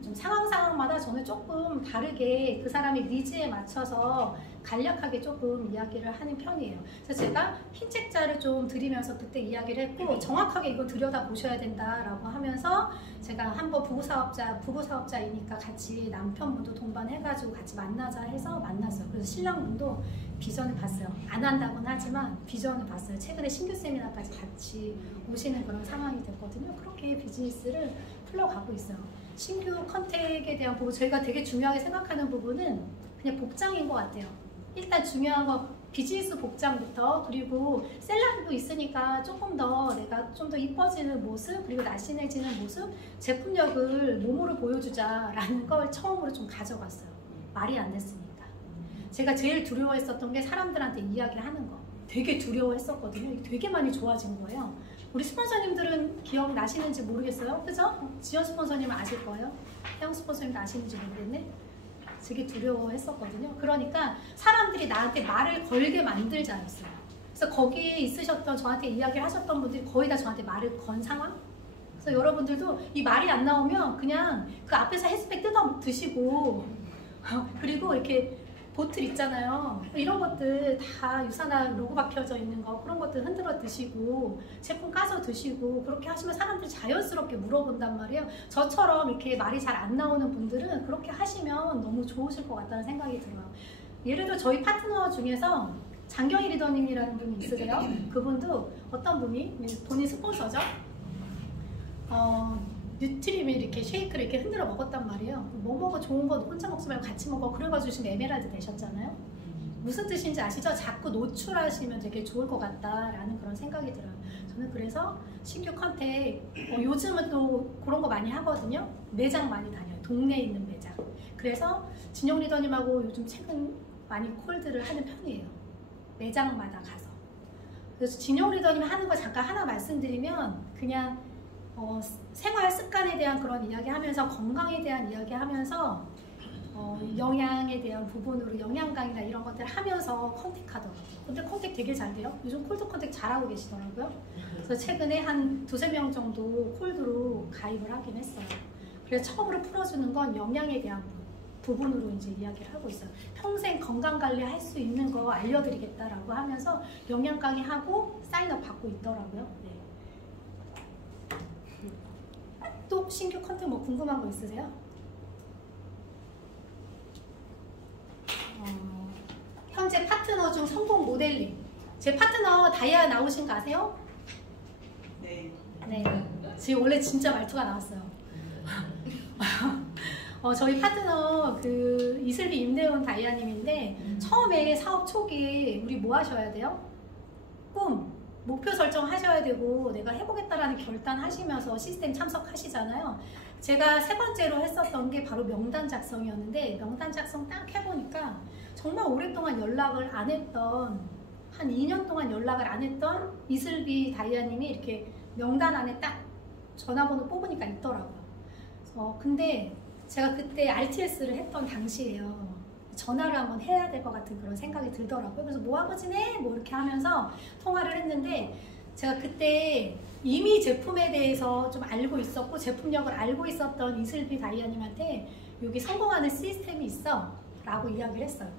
좀 상황마다 저는 조금 다르게 그 사람의 니즈에 맞춰서 간략하게 조금 이야기를 하는 편이에요. 그래서 제가 흰 책자를 좀 드리면서 그때 이야기를 했고, 정확하게 이거 들여다 보셔야 된다라고 하면서 제가 한번 부부사업자이니까 같이 남편분도 동반해가지고 같이 만나자 해서 만났어요. 그래서 신랑분도 비전을 봤어요. 안 한다고는 하지만 비전을 봤어요. 최근에 신규 세미나까지 같이 오시는 그런 상황이 됐거든요. 그렇게 비즈니스를 풀러가고 있어요. 신규 컨택에 대한 부분, 저희가 되게 중요하게 생각하는 부분은 그냥 복장인 것 같아요. 일단 중요한 거 비즈니스 복장부터, 그리고 셀러리도 있으니까 조금 더 내가 좀 더 이뻐지는 모습, 그리고 날씬해지는 모습, 제품력을 몸으로 보여주자라는 걸 처음으로 좀 가져갔어요. 말이 안 됐으니까. 제가 제일 두려워했었던 게 사람들한테 이야기하는 거. 되게 두려워했었거든요. 되게 많이 좋아진 거예요. 우리 스폰서님들은 기억나시는지 모르겠어요. 그죠? 지연 스폰서님은 아실 거예요. 태영 스폰서님도 아시는지 모르겠네. 되게 두려워했었거든요. 그러니까 사람들이 나한테 말을 걸게 만들자 했어요. 그래서 거기에 있으셨던, 저한테 이야기를 하셨던 분들이 거의 다 저한테 말을 건 상황? 그래서 여러분들도 이 말이 안 나오면 그냥 그 앞에서 헬스백 뜯어 드시고 그리고 이렇게 보틀 있잖아요. 이런 것들 다 유산화 로고 박혀져 있는 거, 그런 것들 흔들어 드시고 제품 까서 드시고, 그렇게 하시면 사람들이 자연스럽게 물어본단 말이에요. 저처럼 이렇게 말이 잘 안 나오는 분들은 그렇게 하시면 너무 좋으실 것 같다는 생각이 들어요. 예를 들어 저희 파트너 중에서 장경희 리더님이라는 분이 있으세요. 그분도 어떤 분이 본인 스폰서죠. 뉴트림이 이렇게 쉐이크를 이렇게 흔들어 먹었단 말이에요. 뭐 먹어, 좋은 거 혼자 먹지 말고 같이 먹어. 그래가지고 지금 에메랄드 되셨잖아요. 무슨 뜻인지 아시죠? 자꾸 노출하시면 되게 좋을 것 같다라는 그런 생각이 들어요. 저는 그래서 신규 컨택, 요즘은 또 그런 거 많이 하거든요. 매장 많이 다녀요. 동네에 있는 매장. 그래서 진영 리더님하고 요즘 최근 많이 콜드를 하는 편이에요. 매장마다 가서. 그래서 진영 리더님이 하는 거 잠깐 하나 말씀드리면, 그냥 생활 습관에 대한 그런 이야기 하면서, 건강에 대한 이야기 하면서, 영양에 대한 부분으로 영양 강의나 이런 것들 하면서 컨택하더라고요. 근데 컨택 되게 잘 돼요. 요즘 콜드 컨택 잘하고 계시더라고요. 그래서 최근에 한 2~3명 정도 콜드로 가입을 하긴 했어요. 그래서 처음으로 풀어주는 건 영양에 대한 부분으로 이제 이야기를 하고 있어요. 평생 건강 관리 할 수 있는 거 알려드리겠다라고 하면서 영양 강의하고 사인업 받고 있더라고요. 네. 또 신규 컨텐츠 뭐 궁금한 거 있으세요? 현재 파트너 중 성공 모델링. 제 파트너 다이아 나오신 거 아세요? 네. 네. 지금 원래 진짜 말투가 나왔어요. 저희 파트너 그 이슬비 임대원 다이아님인데, 처음에 사업 초기에 우리 뭐 하셔야 돼요? 꿈, 목표 설정하셔야 되고, 내가 해보겠다라는 결단하시면서 시스템 참석하시잖아요. 제가 세 번째로 했었던 게 바로 명단 작성이었는데, 명단 작성 딱 해보니까 정말 오랫동안 연락을 안 했던, 한 2년 동안 연락을 안 했던 이슬비 다이아님이 이렇게 명단 안에 딱 전화번호 뽑으니까 있더라고요. 근데 제가 그때 RTS를 했던 당시에요. 전화를 한번 해야 될 것 같은 그런 생각이 들더라고요. 그래서 뭐 하고 지내? 뭐 이렇게 하면서 통화를 했는데, 제가 그때 이미 제품에 대해서 좀 알고 있었고 제품력을 알고 있었던 이슬비 다이아님한테 여기 성공하는 시스템이 있어 라고 이야기를 했어요.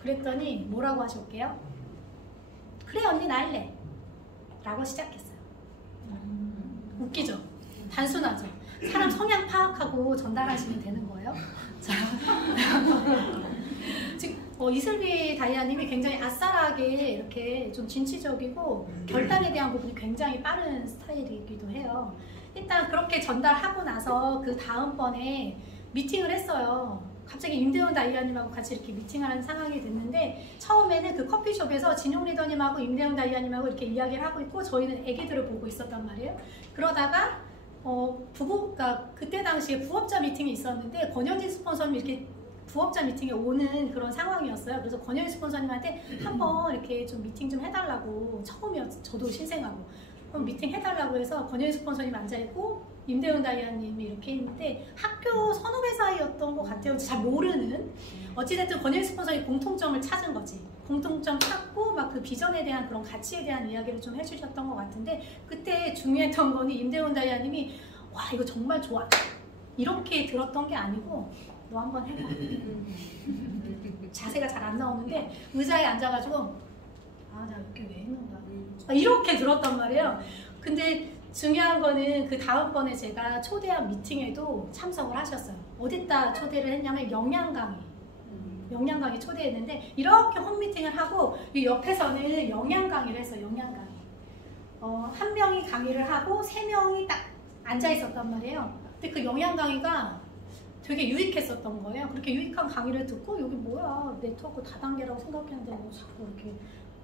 그랬더니 뭐라고 하셨게요? 그래 언니 나 할래 라고 시작했어요. 웃기죠? 단순하죠? 사람 성향 파악하고 전달하시면 되는 거예요. 자, 지금 이슬비 다이아님이 굉장히 아싸하게 이렇게 좀 진취적이고 결단에 대한 부분이 굉장히 빠른 스타일이기도 해요. 일단 그렇게 전달하고 나서 그 다음번에 미팅을 했어요. 갑자기 임대훈 다이아님하고 같이 이렇게 미팅을 하는 상황이 됐는데, 처음에는 그 커피숍에서 진용 리더님하고 임대훈 다이아님하고 이렇게 이야기를 하고 있고 저희는 애기들을 보고 있었단 말이에요. 그러다가 그러니까 그때 당시에 부업자 미팅이 있었는데 권현진 스폰서님 이렇게 부업자 미팅에 오는 그런 상황이었어요. 그래서 권현진 스폰서님한테 한번 이렇게 좀 미팅 좀 해달라고, 처음이었어요. 저도 신생하고 한번 미팅 해달라고 해서 권현진 스폰서님 앉아있고 임대훈 다이아님이 이렇게 했는데, 학교 선후배 사이였던 것 같아요. 잘 모르는. 어찌됐든 권현진 스폰서님 공통점을 찾은 거지. 공통점 찾고 막 그 비전에 대한 그런 가치에 대한 이야기를 좀 해주셨던 것 같은데, 그때 중요했던 거는 임대훈 다이아님이 와 이거 정말 좋아 이렇게 들었던 게 아니고 너 한번 해봐. 자세가 잘 안 나오는데 의자에 앉아가지고 아 나 여기 왜 했는가 이렇게 들었단 말이에요. 근데 중요한 거는 그 다음번에 제가 초대한 미팅에도 참석을 하셨어요. 어디다 초대를 했냐면 영양 강의 초대했는데, 이렇게 홈미팅을 하고 이 옆에서는 영양 강의를 했어요. 영양 강의. 한 명이 강의를 하고 세 명이 딱 앉아 있었단 말이에요. 근데 그 영양 강의가 되게 유익했었던 거예요. 그렇게 유익한 강의를 듣고 여기 뭐야 네트워크 다단계라고 생각했는데 뭐 자꾸 이렇게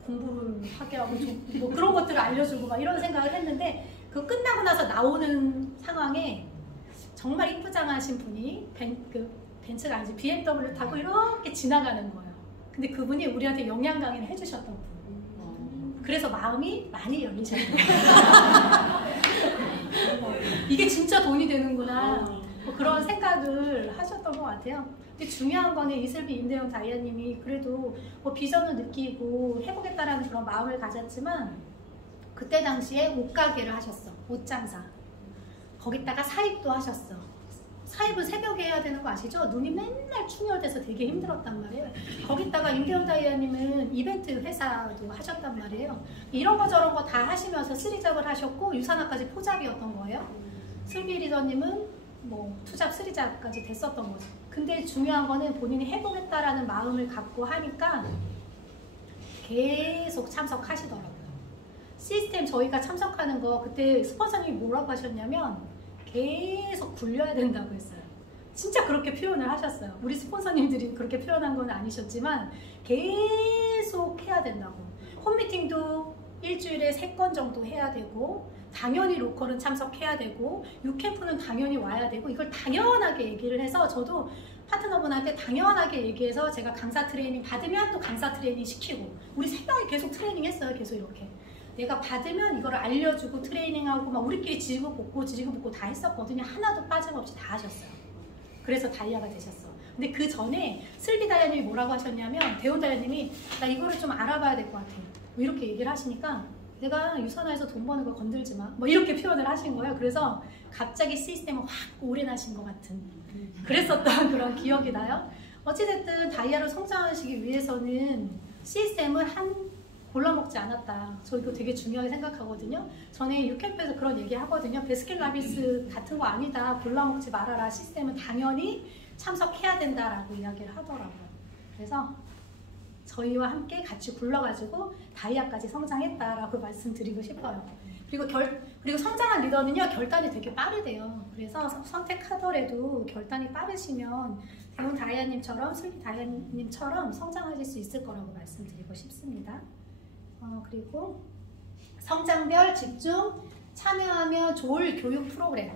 공부를 하게 하고 뭐 그런 것들을 알려주고 막 이런 생각을 했는데, 그 끝나고 나서 나오는 상황에 정말 이쁘장하신 분이 벤츠가 아니지 BMW를 타고 이렇게 지나가는 거예요. 근데 그분이 우리한테 영양 강의를 해주셨던 분. 그래서 마음이 많이 열리셨어요. 이게 진짜 돈이 되는구나. 뭐 그런 생각을 하셨던 것 같아요. 근데 중요한 거는 이슬비 임대훈 다이아님이 그래도 뭐 비전을 느끼고 해보겠다라는 그런 마음을 가졌지만, 그때 당시에 옷가게를 하셨어. 옷장사. 거기다가 사입도 하셨어. 사입은 새벽에 해야 되는 거 아시죠? 눈이 맨날 충혈돼서 되게 힘들었단 말이에요. 거기다가 임대훈 다이아님은 이벤트 회사도 하셨단 말이에요. 이런 거 저런 거 다 하시면서 쓰리잡을 하셨고 유산화까지 포잡이었던 거예요. 슬비 리더님은 뭐 투잡 쓰리잡까지 됐었던 거죠. 근데 중요한 거는 본인이 해보겠다라는 마음을 갖고 하니까 계속 참석하시더라고요. 시스템 저희가 참석하는 거 그때 스폰서님이 뭐라고 하셨냐면 계속 굴려야 된다고 했어요. 진짜 그렇게 표현을 하셨어요. 우리 스폰서님들이 그렇게 표현한 건 아니셨지만 계속 해야 된다고. 홈미팅도 일주일에 3건 정도 해야 되고, 당연히 로컬은 참석해야 되고, 유캠프는 당연히 와야 되고, 이걸 당연하게 얘기를 해서 저도 파트너분한테 당연하게 얘기해서 제가 강사 트레이닝 받으면 또 강사 트레이닝 시키고, 우리 3명이 계속 트레이닝 했어요. 계속 이렇게. 내가 받으면 이거를 알려주고 트레이닝하고 막 우리끼리 지지고 볶고 다 했었거든요. 하나도 빠짐없이 다 하셨어요. 그래서 다이아가 되셨어. 근데 그 전에 슬비 다이아님이 뭐라고 하셨냐면, 대훈 다이아님이 나 이거를 좀 알아봐야 될 것 같아. 뭐 이렇게 얘기를 하시니까 내가 유산화에서 돈 버는 걸 건들지 마. 뭐 이렇게 표현을 하신 거예요. 그래서 갑자기 시스템을 확 오래나신 것 같은 그랬었던 그런 기억이 나요. 어찌됐든 다이아로 성장하시기 위해서는 시스템을 골라먹지 않았다. 저 이거 되게 중요하게 생각하거든요. 저는 유캠프에서 그런 얘기 하거든요. 베스킨라빈스 같은 거 아니다. 골라먹지 말아라. 시스템은 당연히 참석해야 된다라고 이야기를 하더라고요. 그래서 저희와 함께 같이 굴러가지고 다이아까지 성장했다라고 말씀드리고 싶어요. 그리고 성장한 리더는요, 결단이 되게 빠르대요. 그래서 선택하더라도 결단이 빠르시면 대훈 다이아님처럼, 슬비 다이아님처럼 성장하실 수 있을 거라고 말씀드리고 싶습니다. 그리고 성장별 집중, 참여하면 좋을 교육 프로그램.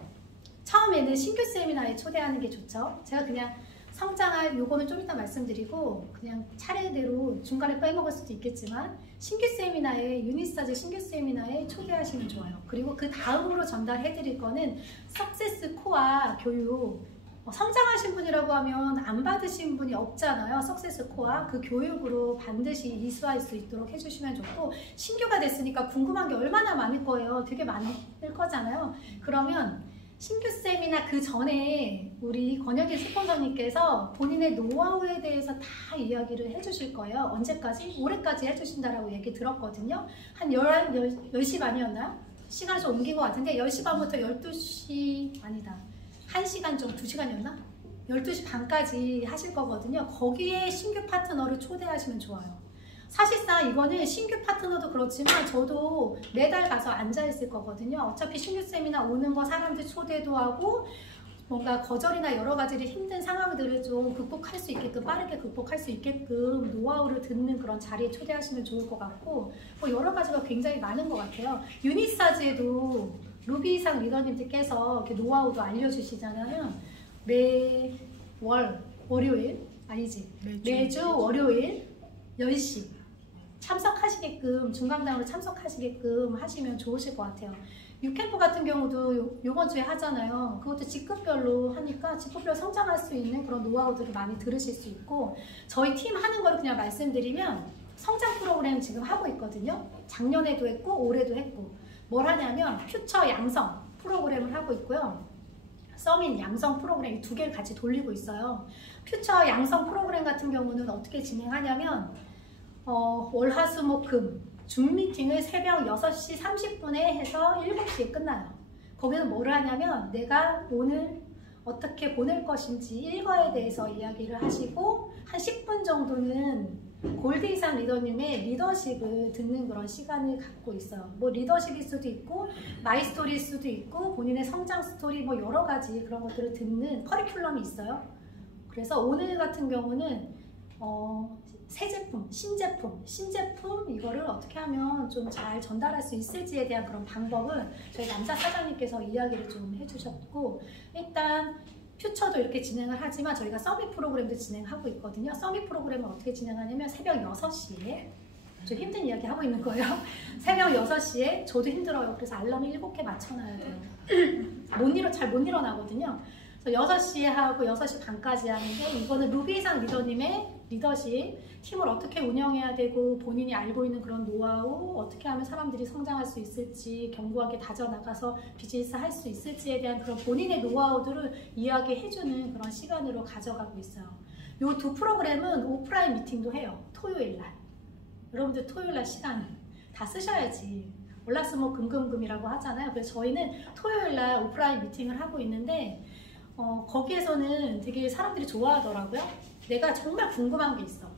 처음에는 신규 세미나에 초대하는 게 좋죠. 제가 그냥 성장할 요거는 좀 이따 말씀드리고 그냥 차례대로 중간에 빼먹을 수도 있겠지만 신규 세미나에, 유니스타즈 신규 세미나에 초대하시면 좋아요. 그리고 그 다음으로 전달해 드릴 거는 석세스 코어 교육. 성장하신 분이라고 하면 안 받으신 분이 없잖아요. 석세스 코어 그 교육으로 반드시 이수할 수 있도록 해주시면 좋고, 신규가 됐으니까 궁금한 게 얼마나 많을 거예요. 되게 많을 거잖아요. 그러면 신규 세미나 그 전에 우리 권혁일 스폰서님께서 본인의 노하우에 대해서 다 이야기를 해주실 거예요. 언제까지? 올해까지 해주신다라고 얘기 들었거든요. 한 10시 반이었나요? 시간을 좀 옮긴 것 같은데 10시 반부터 12시 아니다. 1시간 정도, 2시간이었나? 12시 반까지 하실 거거든요. 거기에 신규 파트너를 초대하시면 좋아요. 사실상 이거는 신규 파트너도 그렇지만 저도 매달 가서 앉아있을 거거든요. 어차피 신규 세미나 오는 거 사람들 초대도 하고 뭔가 거절이나 여러 가지를 힘든 상황들을 좀 극복할 수 있게끔, 빠르게 극복할 수 있게끔 노하우를 듣는 그런 자리에 초대하시면 좋을 것 같고, 뭐 여러 가지가 굉장히 많은 것 같아요. 유니스타즈에도 루비 이상 리더님들께서 이렇게 노하우도 알려주시잖아요. 월요일 아니지, 매주 월요일 10시 참석하시게끔, 중강당으로 참석하시게끔 하시면 좋으실 것 같아요. 유캠프 같은 경우도 요번 주에 하잖아요. 그것도 직급별로 하니까 직급별로 성장할 수 있는 그런 노하우들을 많이 들으실 수 있고, 저희 팀 하는 거를 그냥 말씀드리면 성장 프로그램 지금 하고 있거든요. 작년에도 했고 올해도 했고, 뭘 하냐면 퓨처 양성 프로그램을 하고 있고요. 서밋 양성 프로그램 이 두 개를 같이 돌리고 있어요. 퓨처 양성 프로그램 같은 경우는 어떻게 진행하냐면 월화수목금 줌 미팅을 새벽 6시 30분에 해서 7시에 끝나요. 거기는 뭐를 하냐면 내가 오늘 어떻게 보낼 것인지 일과에 대해서 이야기를 하시고, 한 10분 정도는 골드 이상 리더님의 리더십을 듣는 그런 시간을 갖고 있어요. 뭐 리더십일 수도 있고 마이 스토리일 수도 있고 본인의 성장 스토리, 뭐 여러 가지 그런 것들을 듣는 커리큘럼이 있어요. 그래서 오늘 같은 경우는 새 제품, 신제품 이거를 어떻게 하면 좀 잘 전달할 수 있을지에 대한 그런 방법을 저희 남자 사장님께서 이야기를 좀 해주셨고, 일단 퓨처도 이렇게 진행을 하지만 저희가 서밋 프로그램도 진행하고 있거든요. 서밋 프로그램을 어떻게 진행하냐면 새벽 6시에, 좀 힘든 이야기 하고 있는 거예요. 새벽 6시에 저도 힘들어요. 그래서 알람을 7개 맞춰놔야 돼요. 잘 못 일어나거든요. 그래서 6시에 하고 6시 반까지 하는데, 이거는 루비 이상 리더님의 리더십, 팀을 어떻게 운영해야 되고 본인이 알고 있는 그런 노하우, 어떻게 하면 사람들이 성장할 수 있을지, 견고하게 다져나가서 비즈니스 할 수 있을지에 대한 그런 본인의 노하우들을 이야기해주는 그런 시간으로 가져가고 있어요. 이 두 프로그램은 오프라인 미팅도 해요. 토요일날. 여러분들 토요일날 시간 다 쓰셔야지. 월화수목금금금이라고 하잖아요. 그래서 저희는 토요일날 오프라인 미팅을 하고 있는데, 거기에서는 되게 사람들이 좋아하더라고요. 내가 정말 궁금한 게 있어.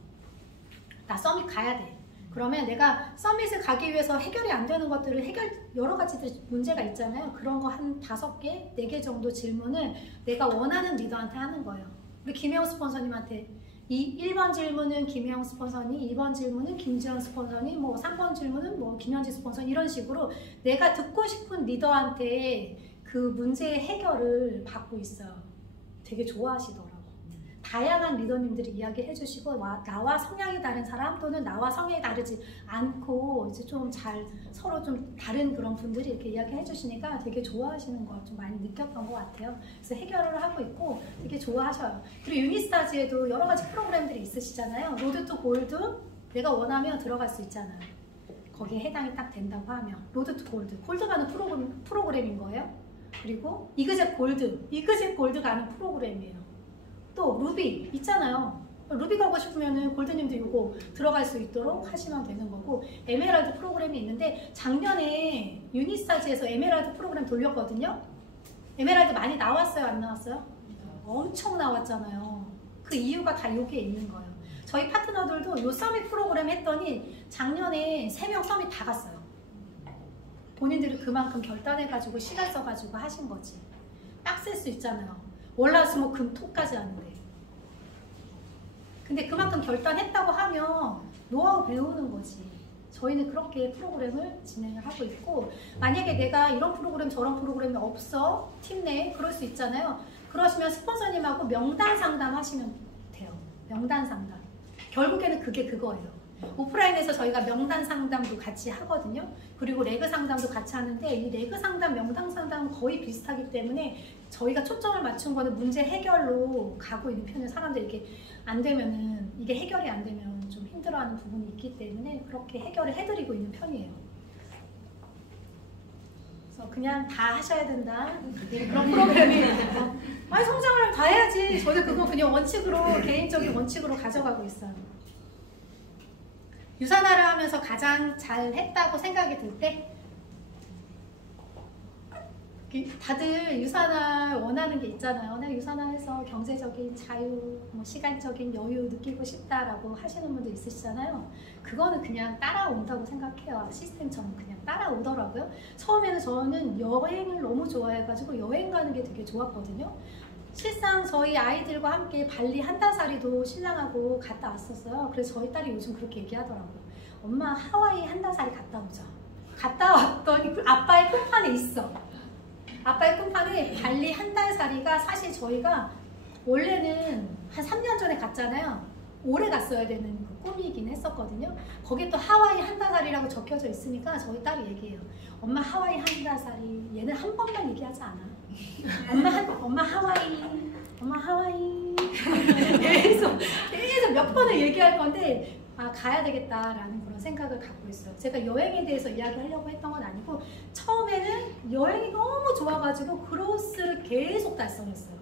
나 서밋 가야 돼. 그러면 내가 서밋을 가기 위해서 해결이 안 되는 것들을 여러 가지들 문제가 있잖아요. 그런 거 한 5개, 4개 정도 질문을 내가 원하는 리더한테 하는 거예요. 우리 김혜영 스폰서님한테 1번 질문은 김혜영 스폰서니, 2번 질문은 김지현 스폰서니, 뭐 3번 질문은 뭐 김현지 스폰서니, 이런 식으로 내가 듣고 싶은 리더한테 그 문제의 해결을 받고 있어요. 되게 좋아하시더라고요. 다양한 리더님들이 이야기해 주시고, 나와 성향이 다른 사람 또는 나와 성향이 다르지 않고 이제 좀 잘 서로 좀 다른 그런 분들이 이렇게 이야기해 주시니까 되게 좋아하시는 거 좀 많이 느꼈던 것 같아요. 그래서 해결을 하고 있고 되게 좋아하셔요. 그리고 유니스타즈에도 여러 가지 프로그램들이 있으시잖아요. 로드 투 골드, 내가 원하면 들어갈 수 있잖아요. 거기에 해당이 딱 된다고 하면 로드 투 골드, 골드 가는 프로그램인 거예요. 그리고 이그젯 골드 가는 프로그램이에요. 또 루비 있잖아요. 루비 가고 싶으면 골드님도 이거 들어갈 수 있도록 하시면 되는 거고, 에메랄드 프로그램이 있는데 작년에 유니스타즈에서 에메랄드 프로그램 돌렸거든요. 에메랄드 많이 나왔어요? 안 나왔어요? 엄청 나왔잖아요. 그 이유가 다 여기에 있는 거예요. 저희 파트너들도 요 서밋 프로그램 했더니 작년에 3명 서밋 다 갔어요. 본인들이 그만큼 결단해가지고 시간 써가지고 하신 거지. 빡셀 수 있잖아요. 월화수목금토까지 하는데. 근데 그만큼 결단했다고 하면 노하우 배우는 거지. 저희는 그렇게 프로그램을 진행을 하고 있고, 만약에 내가 이런 프로그램 저런 프로그램이 없어, 팀 내에 그럴 수 있잖아요. 그러시면 스폰서님하고 명단 상담 하시면 돼요. 명단 상담. 결국에는 그게 그거예요. 오프라인에서 저희가 명단 상담도 같이 하거든요. 그리고 레그 상담도 같이 하는데, 이 레그 상담, 명단 상담은 거의 비슷하기 때문에 저희가 초점을 맞춘 거는 문제 해결로 가고 있는 편이에요. 사람들이 이렇게 안 되면은, 이게 해결이 안 되면 좀 힘들어하는 부분이 있기 때문에 그렇게 해결을 해드리고 있는 편이에요. 그래서 그냥 다 하셔야 된다, 그런 프로그램이 아니 성장을 다 해야지. 저희가 그거 그냥 원칙으로, 개인적인 원칙으로 가져가고 있어요. 유산화를 하면서 가장 잘 했다고 생각이 들 때? 다들 유산을 원하는 게 있잖아요. 내가 유산화해서 경제적인 자유, 뭐 시간적인 여유 느끼고 싶다라고 하시는 분들 있으시잖아요. 그거는 그냥 따라온다고 생각해요. 시스템처럼 그냥 따라오더라고요. 처음에는 저는 여행을 너무 좋아해가지고 여행 가는 게 되게 좋았거든요. 실상 저희 아이들과 함께 발리 한 달 살이도 신랑하고 갔다 왔었어요. 그래서 저희 딸이 요즘 그렇게 얘기하더라고요. 엄마 하와이 한 달 살이 갔다 오자. 갔다 왔더니 아빠의 꿈판에 있어. 아빠의 꿈판에 발리 한 달 살이가 사실 저희가 원래는 한 3년 전에 갔잖아요. 오래 갔어야 되는 그 꿈이긴 했었거든요. 거기에 또 하와이 한 달 살이라고 적혀져 있으니까 저희 딸이 얘기해요. 엄마 하와이 한 달 살이. 얘는 한 번만 얘기하지 않아. 엄마 하와이 계속 몇 번을 얘기할 건데 아 가야 되겠다라는 그런 생각을 갖고 있어요. 제가 여행에 대해서 이야기하려고 했던 건 아니고 처음에는 여행이 너무 좋아가지고 그로스를 계속 달성했어요.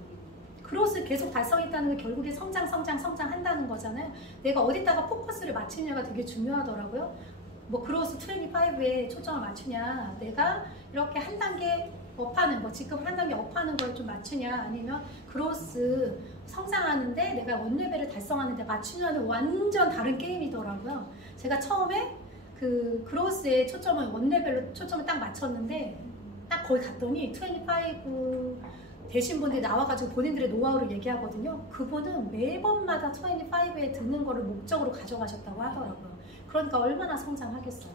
그로스를 계속 달성했다는 게 결국에 성장한다는 거잖아요. 내가 어디다가 포커스를 맞추냐가 되게 중요하더라고요. 뭐 그로스 25에 초점을 맞추냐, 내가 이렇게 한 단계 업하는 거, 직급을 한 단계 업하는 걸 좀 맞추냐, 아니면 그로스 성장하는데 내가 원레벨을 달성하는데 맞추냐는 완전 다른 게임이더라고요. 제가 처음에 그 그로스에 초점을 원레벨로 초점을 딱 맞췄는데 딱 거기 갔더니 25 되신 분들이 나와가지고 본인들의 노하우를 얘기하거든요. 그분은 매번마다 25에 드는 거를 목적으로 가져가셨다고 하더라고요. 그러니까 얼마나 성장하겠어요.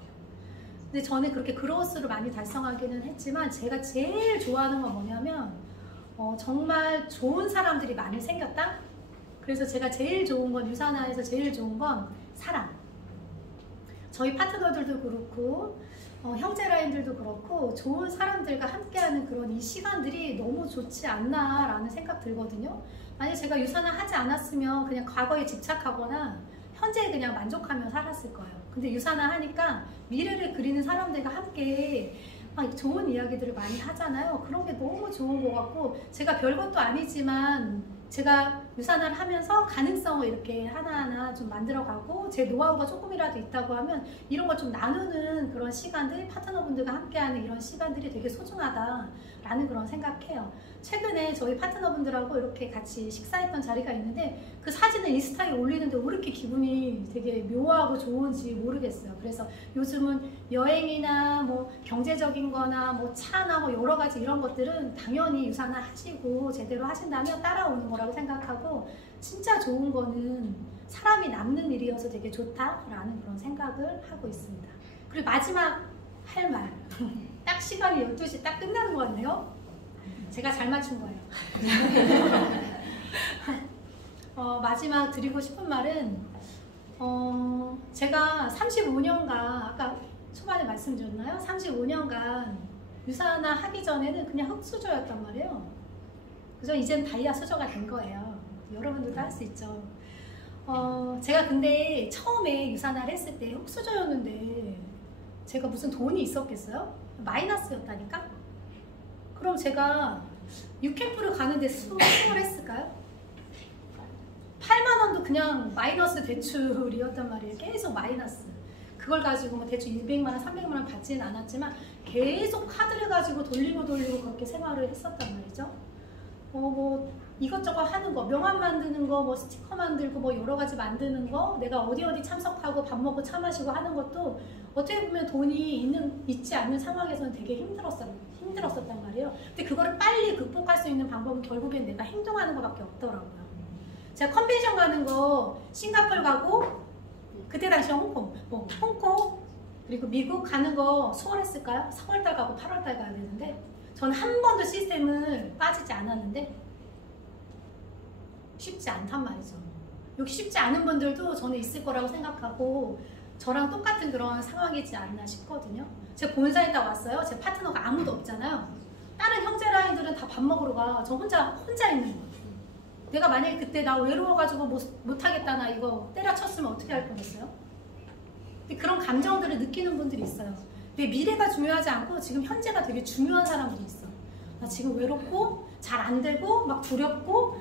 근데 저는 그렇게 그로스를 많이 달성하기는 했지만 제가 제일 좋아하는 건 뭐냐면 정말 좋은 사람들이 많이 생겼다? 그래서 제가 제일 좋은 건 유산화에서 제일 좋은 건 사람. 저희 파트너들도 그렇고 형제라인들도 그렇고 좋은 사람들과 함께하는 그런 이 시간들이 너무 좋지 않나라는 생각 들거든요. 만약 제가 유산화 하지 않았으면 그냥 과거에 집착하거나 현재에 그냥 만족하며 살았을 거예요. 근데 유산화 하니까 미래를 그리는 사람들과 함께 막 좋은 이야기들을 많이 하잖아요. 그런 게 너무 좋은 것 같고 제가 별것도 아니지만 제가 유산화를 하면서 가능성을 이렇게 하나하나 좀 만들어가고 제 노하우가 조금이라도 있다고 하면 이런 걸 좀 나누는 그런 시간들, 파트너분들과 함께하는 이런 시간들이 되게 소중하다라는 그런 생각해요. 최근에 저희 파트너분들하고 이렇게 같이 식사했던 자리가 있는데 그 사진을 인스타에 올리는데 왜 이렇게 기분이 되게 묘하고 좋은지 모르겠어요. 그래서 요즘은 여행이나 뭐 경제적인 거나 뭐 차나 뭐 여러 가지 이런 것들은 당연히 유산화 하시고 제대로 하신다면 따라오는 거라고 생각하고 진짜 좋은 거는 사람이 남는 일이어서 되게 좋다라는 그런 생각을 하고 있습니다. 그리고 마지막 할 말. 딱 시간이 12시 딱 끝나는 것 같네요. 제가 잘 맞춘 거예요. 마지막 드리고 싶은 말은 제가 35년간 아까 초반에 말씀드렸나요? 35년간 유산화 하기 전에는 그냥 흙수저였단 말이에요. 그죠? 이젠 다이아 수저가 된 거예요. 여러분들도 할 수 있죠. 제가 근데 처음에 유산화를 했을 때 흙수저였는데 제가 무슨 돈이 있었겠어요? 마이너스였다니까? 그럼 제가 6캠프를 가는데 수업을 했을까요? 8만 원도 그냥 마이너스 대출이었단 말이에요. 계속 마이너스. 그걸 가지고 뭐 대출 200만 원, 300만 원 받지는 않았지만 계속 카드를 가지고 돌리고 그렇게 생활을 했었단 말이죠. 뭐 이것저것 하는 거, 명함 만드는 거, 뭐 스티커 만들고 뭐 여러 가지 만드는 거, 내가 어디 참석하고 밥 먹고 차 마시고 하는 것도 어떻게 보면 돈이 있지 않는 상황에서는 되게 힘들었었단 말이에요. 근데 그거를 빨리 극복할 수 있는 방법은 결국엔 내가 행동하는 것밖에 없더라고요. 제가 컨벤션 가는 거 싱가포르 가고 그때 당시 홍콩 그리고 미국 가는 거 수월했을까요? 4월달 가고 8월달 가야 되는데 저는 한 번도 시스템을 빠지지 않았는데 쉽지 않단 말이죠. 여기 쉽지 않은 분들도 저는 있을 거라고 생각하고 저랑 똑같은 그런 상황이지 않나 싶거든요. 제가 본사에 딱 왔어요. 제 파트너가 아무도 없잖아요. 다른 형제라인들은 다 밥 먹으러 가. 저 혼자 있는 거예요. 내가 만약에 그때 나 외로워가지고 못하겠다 나 이거 때려쳤으면 어떻게 할 뻔했어요? 근데 그런 감정들을 느끼는 분들이 있어요. 내 미래가 중요하지 않고 지금 현재가 되게 중요한 사람들이 있어. 나 지금 외롭고 잘 안 되고 막 두렵고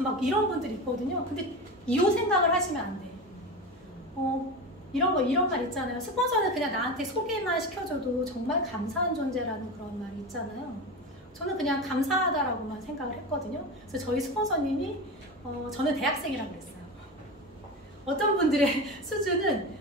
막 이런 분들이 있거든요. 근데 이 생각을 하시면 안 돼. 이런 말 있잖아요. 스폰서는 그냥 나한테 소개만 시켜줘도 정말 감사한 존재라는 그런 말이 있잖아요. 저는 그냥 감사하다라고만 생각을 했거든요. 그래서 저희 스폰서님이 저는 대학생이라고 그랬어요. 어떤 분들의 수준은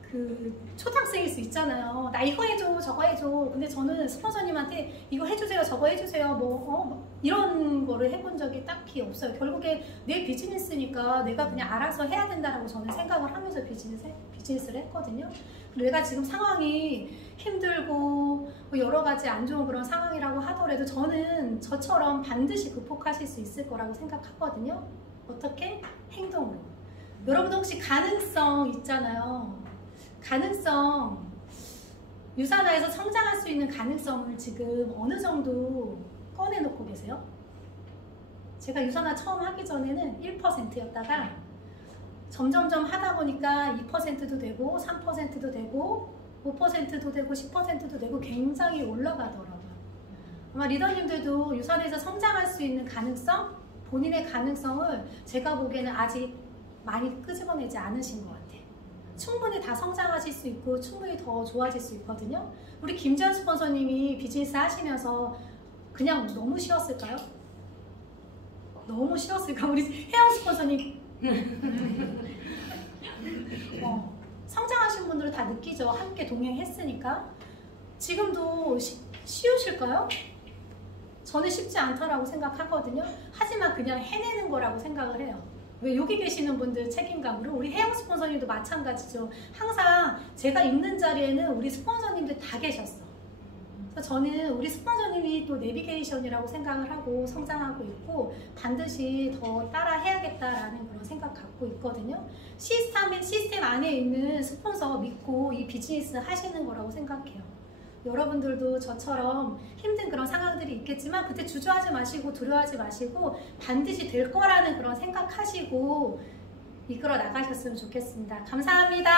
그 초등학생일 수 있잖아요. 나 이거 해줘 저거 해줘. 근데 저는 스폰서님한테 이거 해주세요 저거 해주세요 이런 거를 해본 적이 딱히 없어요. 결국에 내 비즈니스니까 내가 그냥 알아서 해야 된다라고 저는 생각을 하면서 비즈니스를 했거든요. 내가 지금 상황이 힘들고 여러 가지 안 좋은 그런 상황이라고 하더라도 저는 저처럼 반드시 극복하실 수 있을 거라고 생각하거든요. 어떻게? 행동으로. 여러분 혹시 가능성 있잖아요. 가능성, 유산화에서 성장할 수 있는 가능성을 지금 어느 정도 꺼내놓고 계세요? 제가 유산화 처음 하기 전에는 1%였다가 점점점 하다 보니까 2%도 되고 3%도 되고 5%도 되고 10%도 되고 굉장히 올라가더라고요. 아마 리더님들도 유산화에서 성장할 수 있는 가능성, 본인의 가능성을 제가 보기에는 아직 많이 끄집어내지 않으신 것 같아요. 충분히 다 성장하실 수 있고 충분히 더 좋아질 수 있거든요. 우리 김지현 스폰서님이 비즈니스 하시면서 그냥 너무 쉬웠을까요? 너무 쉬웠을까? 우리 혜영 스폰서님 성장하신 분들은 다 느끼죠. 함께 동행했으니까. 지금도 쉬우실까요? 저는 쉽지 않다라고 생각하거든요. 하지만 그냥 해내는 거라고 생각을 해요. 왜 여기 계시는 분들 책임감으로 우리 혜영 스폰서님도 마찬가지죠. 항상 제가 있는 자리에는 우리 스폰서님들 다 계셨어. 그래서 저는 우리 스폰서님이 또 내비게이션이라고 생각을 하고 성장하고 있고 반드시 더 따라 해야겠다라는 그런 생각 갖고 있거든요. 시스템 안에 있는 스폰서 믿고 이 비즈니스 하시는 거라고 생각해요. 여러분들도 저처럼 힘든 그런 상황들이 있겠지만 그때 주저하지 마시고 두려워하지 마시고 반드시 될 거라는 그런 생각하시고 이끌어 나가셨으면 좋겠습니다. 감사합니다.